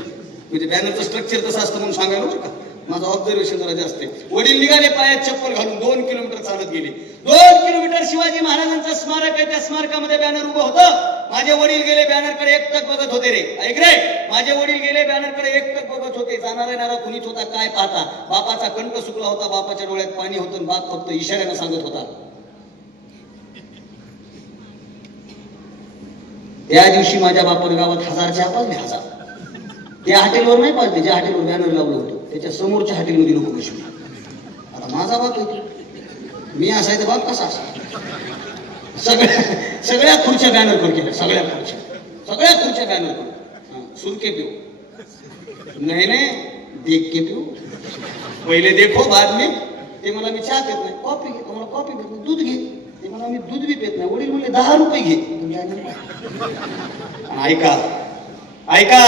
म्हणजे बॅनरचं स्ट्रक्चर तसं असतं म्हणून सांगायला बरं का, माझं ऑब्झर्वेशन जरा जास्त आहे. वडील निघाले पायात चप्पल घालून 2 किलोमीटर चालत गेले. 2 किलोमीटर शिवाजी महाराजांचं स्मारक आहे, त्या स्मारकामध्ये बॅनर उभं होतं. माझे वडील गेले बॅनरकडे एकटक बघत होते रे. ऐक रे, माझे वडील गेले बॅनरकडे एकटक बघत होते. जाणारा येणारा कुणीच होता काय पाहता. बापाचा कंठ सुकला होता, बापाच्या डोळ्यात पाणी होतं, बाप फक्त इशाऱ्यानं सांगत होता. त्या दिवशी माझ्या बापाने गावात 1000 चहा पाजले, 1000. त्या हॉटेलवर नाही पाजले, ज्या हॉटेलवर बॅनर लावलं होतं त्याच्या समोरच्या हॉटेलमध्ये लोक बसले. आता माझा बाप होतो, मी असायचा बाप कसा असा? सगळ्या खुर्च्या बॅनरवर केल्या, सगळ्या खुर्च्या बॅनरवर. सुरके पिऊ नाही नाही, देख के पिऊ. पहिले देखो बाद में. ते मला मी चहा पित नाही, कॉफी घे. मला कॉफी पित नाही, दूध घे. ते मला मी दूध बी पित नाही. वडील म्हणले 10 रुपये घे. ऐका,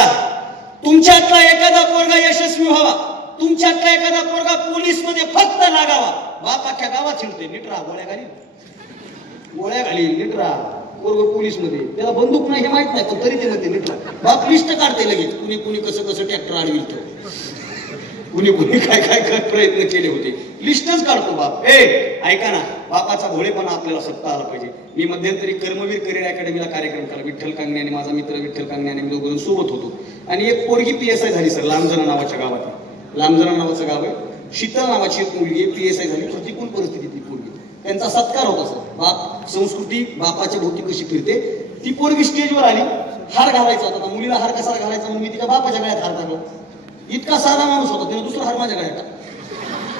तुमच्यातला एखादा पोरगा यशस्वी व्हावा, तुमच्यातला एखादा पोरगा पोलीस मध्ये फक्त लागावा. बाप अख्ख्या गावात शिरते, निटरा गोळ्या घाली निटरा. पोरग पोलीस मध्ये, त्याला बंदूक नाही हे माहित नाही, पण तरी ते म्हणते निटरा. बाप लिस्ट काढते लगेच, कुणी कसं ट्रॅक्टर अडवितो, कुणी काय प्रयत्न केले होते, लिस्टच काढतो बाप. ऐका ना, बापाचा भोळेपणा आपल्याला सत्ता आला पाहिजे. मी मध्यंतरी कर्मवीर करिअर अकॅडमीला कार्यक्रम केला. विठ्ठल कांगणे आणि माझा मित्र विठ्ठल कांगणे आणि मी दोघं सोबत होतो. आणि एक पोरगी PSI झाली सर, लांबजना नावाच्या गावात. लांबजना नावाचं गाव आहे. शीतल नावाची एक मुलगी PSI झाली. प्रतिकूल परिस्थिती ती पोरगी, त्यांचा सत्कार होता सर. बाप संस्कृती बापाच्या भोवती कशी फिरते. ती पोरगी स्टेजवर आली, हार घालायचा होता. मुलीला हार कसा घालायचा म्हणून मी तिच्या बापाच्या गळ्यात हार टाकला. इतका साधा माणूस होता, त्याने दुसरा हार माझ्या गळ्यात.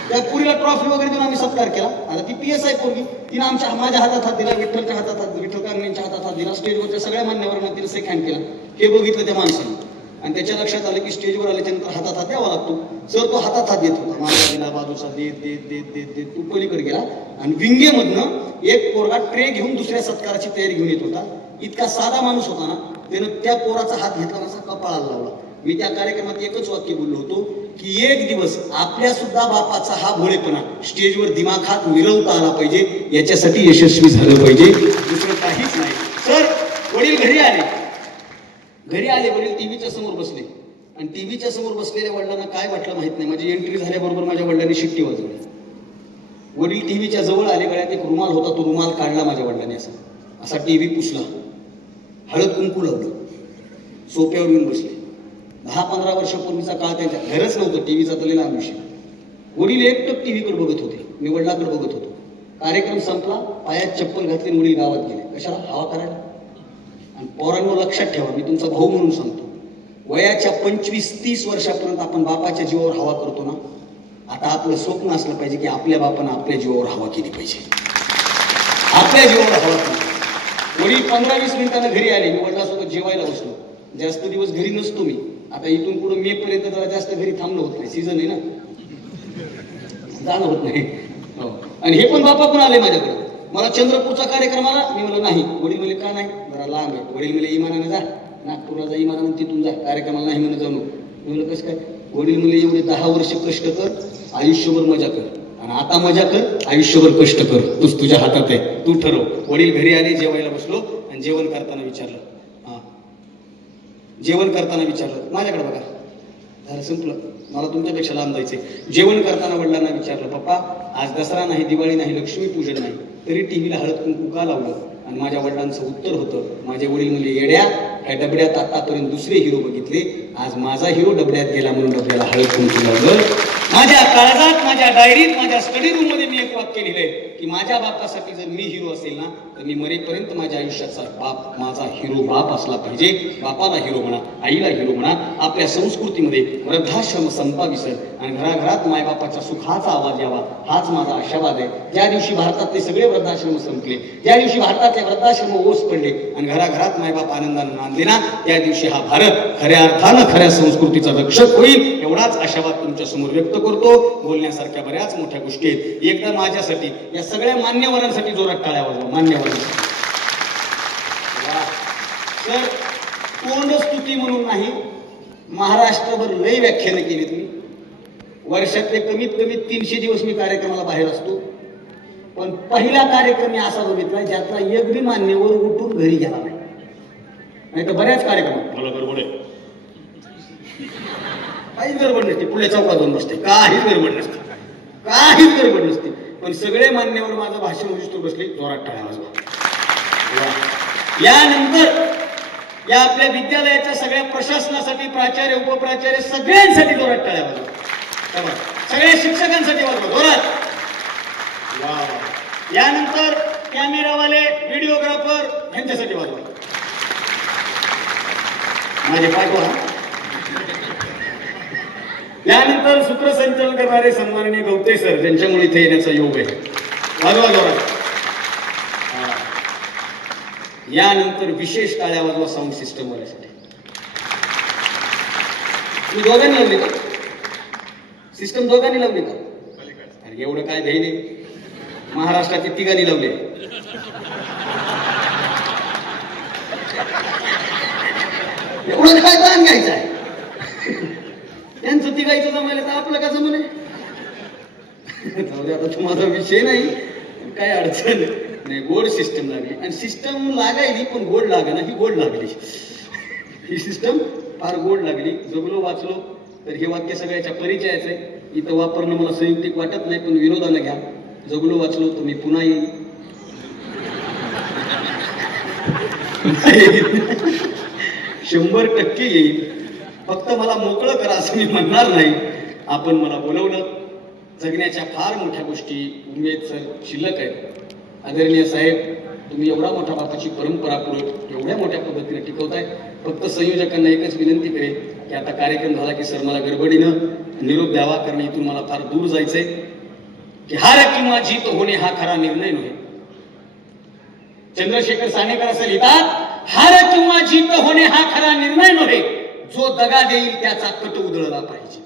त्या पुरीला ट्रॉफी वगैरे देऊन आम्ही सत्कार केला. आता ती PSI पोरगी, तिने माझ्या हातात हात दिला, विठ्ठलच्या हातात हात, विठ्ठल कांगणेंच्या हातात हात दिला. स्टेजवरच्या सगळ्या मान्यवरांना तिने शेक हँड केला. हे बघितलं त्या माणसाने आणि त्याच्या लक्षात आलं की स्टेजवर आल्याच्यानंतर हातात हात द्यावा लागतो. सर तो हातात हात देत होता, माझा दिला, बाजूचा देत तू पलीकडे गेला. आणि विंगेमधनं एक पोरगा ट्रे घेऊन दुसऱ्या सत्काराची तयारी घेऊन येत होता. इतका साधा माणूस होता ना, त्यानं त्या पोराचा हात घेतला, असा कपाळाला लावला. मी त्या कार्यक्रमात एकच वाक्य बोललो होतो की एक दिवस आपल्या सुद्धा बापाचा हा भोळेपणा स्टेजवर दिमाखात मिरवता आला पाहिजे, याच्यासाठी यशस्वी झालं पाहिजे, दुसरं काहीच नाही. सर वडील घरी आले, वडील टीव्हीच्या समोर बसले आणि टीव्हीच्या समोर बसलेल्या वडिलांना काय वाटलं माहित नाही. माझी एंट्री झाल्याबरोबर माझ्या वडिलांनी शिट्टी वाजवली. वडील टीव्हीच्या जवळ आले, गळ्यात एक रुमाल होता, तो रुमाल काढला माझ्या वडिलांनी, असा टीव्ही पुसला, हळद कुंकू लावलं, सोप्यावर येऊन बसले. 10-15 वर्षापूर्वीचा काळ, त्यांच्या घरच नव्हतं, टीव्हीचा तलेला विषय. वडील एकटक टीव्हीकडे बघत होते, मी वडिलांकडे बघत होतो. कार्यक्रम संपला, पायात चप्पल घातली, वडील गावात गेले. कशाला? हवा करायला. आणि पोरांनो लक्षात ठेवा, मी तुमचा भाऊ म्हणून सांगतो, वयाच्या 25-30 वर्षापर्यंत आपण बापाच्या जीवावर हवा करतो ना. आता आपलं स्वप्न असलं पाहिजे की आपल्या बापानं आपल्या जीवावर हवा केली पाहिजे, आपल्या जीवावर हवा केली. वडील 15-20 मिनिटांना घरी आले. मी वडिलांसोबत जेवायला बसलो. जास्त दिवस घरी नसतो मी. आता इथून पुढे मे पर्यंत जरा जास्त घरी थांबणं होत नाही, सीझन आहे ना, जाणं होत नाही. आणि हे पण बापा पण आले माझ्याकडे. मला चंद्रपूरचा कार्यक्रम आला, मी म्हणलं नाही. वडील म्हणले का नाही? जरा लांब आहे. वडील म्हणले इमानाने जा, नागपूरला जा, इमानाने तिथून जा, कार्यक्रमाला नाही म्हणून जाऊ. मी म्हणलं कसं काय? वडील म्हणले एवढे 10 वर्ष कष्ट कर, आयुष्यभर मजा कर, आणि आता मजा कर, आयुष्यभर कष्ट कर, तूच तुझ्या हातात आहे, तू ठरव. वडील घरी आले, जेवायला बसलो आणि जेवण करताना विचारलं, माझ्याकडे बघा, झालं संपलं, मला तुमच्यापेक्षा लांब जायचंय. जेवण करताना वडिलांना विचारलं, पप्पा आज दसरा नाही, दिवाळी नाही, लक्ष्मीपूजन नाही, तरी टीव्हीला हळद कुंकू का लावलं? आणि माझ्या वडिलांचं उत्तर होतं, माझे वडील म्हणजे येड्या, काय डबड्यात आतापर्यंत दुसरे हिरो बघितले, आज माझा हिरो डबड्यात गेला म्हणून डबड्याला हळद कुंकू लावलं. माझ्या काळजात, माझ्या डायरीत, माझ्या स्टडी रूम मध्ये मी एक वाक्य लिहिलंय की माझ्या बापासाठी जर मी हिरो असेल ना तर मी मरेपर्यंत माझ्या आयुष्याचा बाप माझा हिरो बाप असला पाहिजे. बापाला हिरो म्हणा, आईला हिरो म्हणा. आपल्या संस्कृतीमध्ये वृद्धाश्रम संपाविसर आणि घराघरात मायबापाच्या सुखाचा आवाज यावा हाच माझा आशावाद आहे. ज्या दिवशी भारतातले सगळे वृद्धाश्रम संपले, ज्या दिवशी भारतातले वृद्धाश्रम ओस पडले आणि घराघरात मायबाप आनंदानं नांदले ना, त्या दिवशी हा भारत खऱ्या अर्थानं खऱ्या संस्कृतीचा रक्षक होईल. एवढाच आशावाद तुमच्या समोर व्यक्त करतो. बोलण्यासारख्या बऱ्याच मोठ्या गोष्टी आहेत. एकदा माझ्यासाठी या सगळ्या मान्यवरांसाठी जोरात टाळ्या वाजवा. मान्यवरांसाठी तर तोंडस्तुती म्हणून नाही, महाराष्ट्रभर लय व्याख्यानं केली तुम्ही. वर्षातले कमीत कमी 300 दिवस मी कार्यक्रमाला बाहेर असतो, पण पहिला कार्यक्रम मी असा बघितला ज्यातला एक बी मान्यवर उठून घरी गेला नाही तर बऱ्याच कार्यक्रम मला गडबड आहे, काहीच गडबड नसते, पुढल्या चौकात जाऊन बसते, काहीच गडबड नसते, काहीच गडबड नसते, पण सगळे मान्यवर माझं भाषण उजिष्ट बसले. जोरात टाळ्या वाजवा. यानंतर या आपल्या विद्यालयाच्या सगळ्या प्रशासनासाठी, प्राचार्य उपप्राचार्य सगळ्यांसाठी जोरात टाळ्या वाजवा. सगळ्या शिक्षकांसाठी वाजवा जोरात. यानंतर कॅमेरावाले, व्हिडिओग्राफर यांच्यासाठी वाजवा. माझे पाठवा. यानंतर सूत्रसंचालन करणारे सन्माननीय गवते सर, ज्यांच्यामुळे इथे येण्याचा योग आहे, वाजवा जोरात. यानंतर विशेष टाळ्या वाजवा साऊंड सिस्टम वाल्यासाठी. तुम्ही दोघांनी लावली का सिस्टम? दोघांनी लावली का? अरे एवढं काय घ्यायले, महाराष्ट्राची तिघांनी लावले. एवढं काय दान घ्यायचं आहे? त्यांचं तिघायचं जमायला तर आपलं का जमू नये? आता तुम्हाला विषय नाही, काय अडचण नाही. गोड सिस्टम लागली आणि सिस्टम लागायली पण गोड लागा ना, ही गोड लागली. ही सिस्टम फार गोड लागली. जगलो वाचलो तर हे वाक्य सगळ्याच्या परिचयाचं आहे. इथं वापरणं मला संयुक्तिक वाटत नाही, पण विनोदाला घ्या. जगलो वाचलो तर मी पुन्हा येईल. 100% येईल. फक्त मला मोकळं करा असं मी म्हणणार नाही. आपण मला बोलवलं. जगण्याच्या फार मोठ्या गोष्टी उमेद सर शिल्लक आहेत. आदरणीय साहेब, तुम्ही एवढा मोठ्या बापाची परंपरा पुढे एवढ्या मोठ्या पद्धतीने टिकवताय. फक्त संयोजकांना एकच विनंती करेल की आता कार्यक्रम झाला की सर मला गडबडीनं निरोप द्यावा, कारण इथून मला फार दूर जायचंय. की हार किंवा जीत होणे हा खरा निर्णय नव्हे. चंद्रशेखर सानेकर असं लिहितात, हार किंवा जीत होणे हा खरा निर्णय नव्हे, जो दगा देईल त्याचा कट उधळला पाहिजे.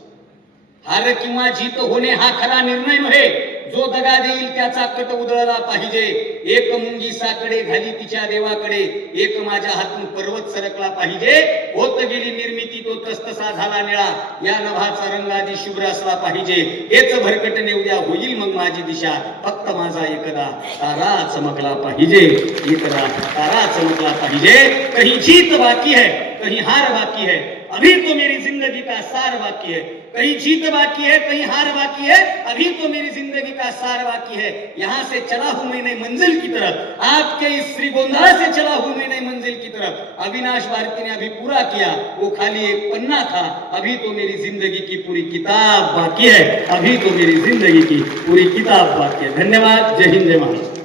हार किंवा जीत होणे हा खरा निर्णय नव्हे, जो दगा देईल त्याचा कट उधळला पाहिजे. एक मुंगी साकडे घाली तिच्या देवाकडे, एक माझ्या हातून पर्वत सरकला पाहिजे. होत गेली निर्मिती तो तसतसा झाला निळा, या नभाचा रंग आधी शुभ्र असला पाहिजे. हेच भरकटणे उद्या होईल मग माझी दिशा, फक्त माझा एकदा तारा चमकला पाहिजे. एकदा तारा चमकला पाहिजे. कहीं जीत बाकी है, कहीं हार बाकी है, अभी तो मेरी जिंदगी का सार बाकी है. कहीं जीत बाकी है, कहीं हार बाकी है, अभी तो मेरी जिंदगी का सार बाकी है. यहाँ से चला हूं मैं नई मंजिल की तरफ, आपके इस श्रीगोंदा से चला हूं मैं नई मंजिल की तरफ. अविनाश भारती ने अभी पूरा किया, वो खाली एक पन्ना था, अभी तो मेरी जिंदगी की पूरी किताब बाकी है. अभी तो मेरी जिंदगी की पूरी किताब बाकी है. धन्यवाद. जय हिंद, जय महाराष्ट्र.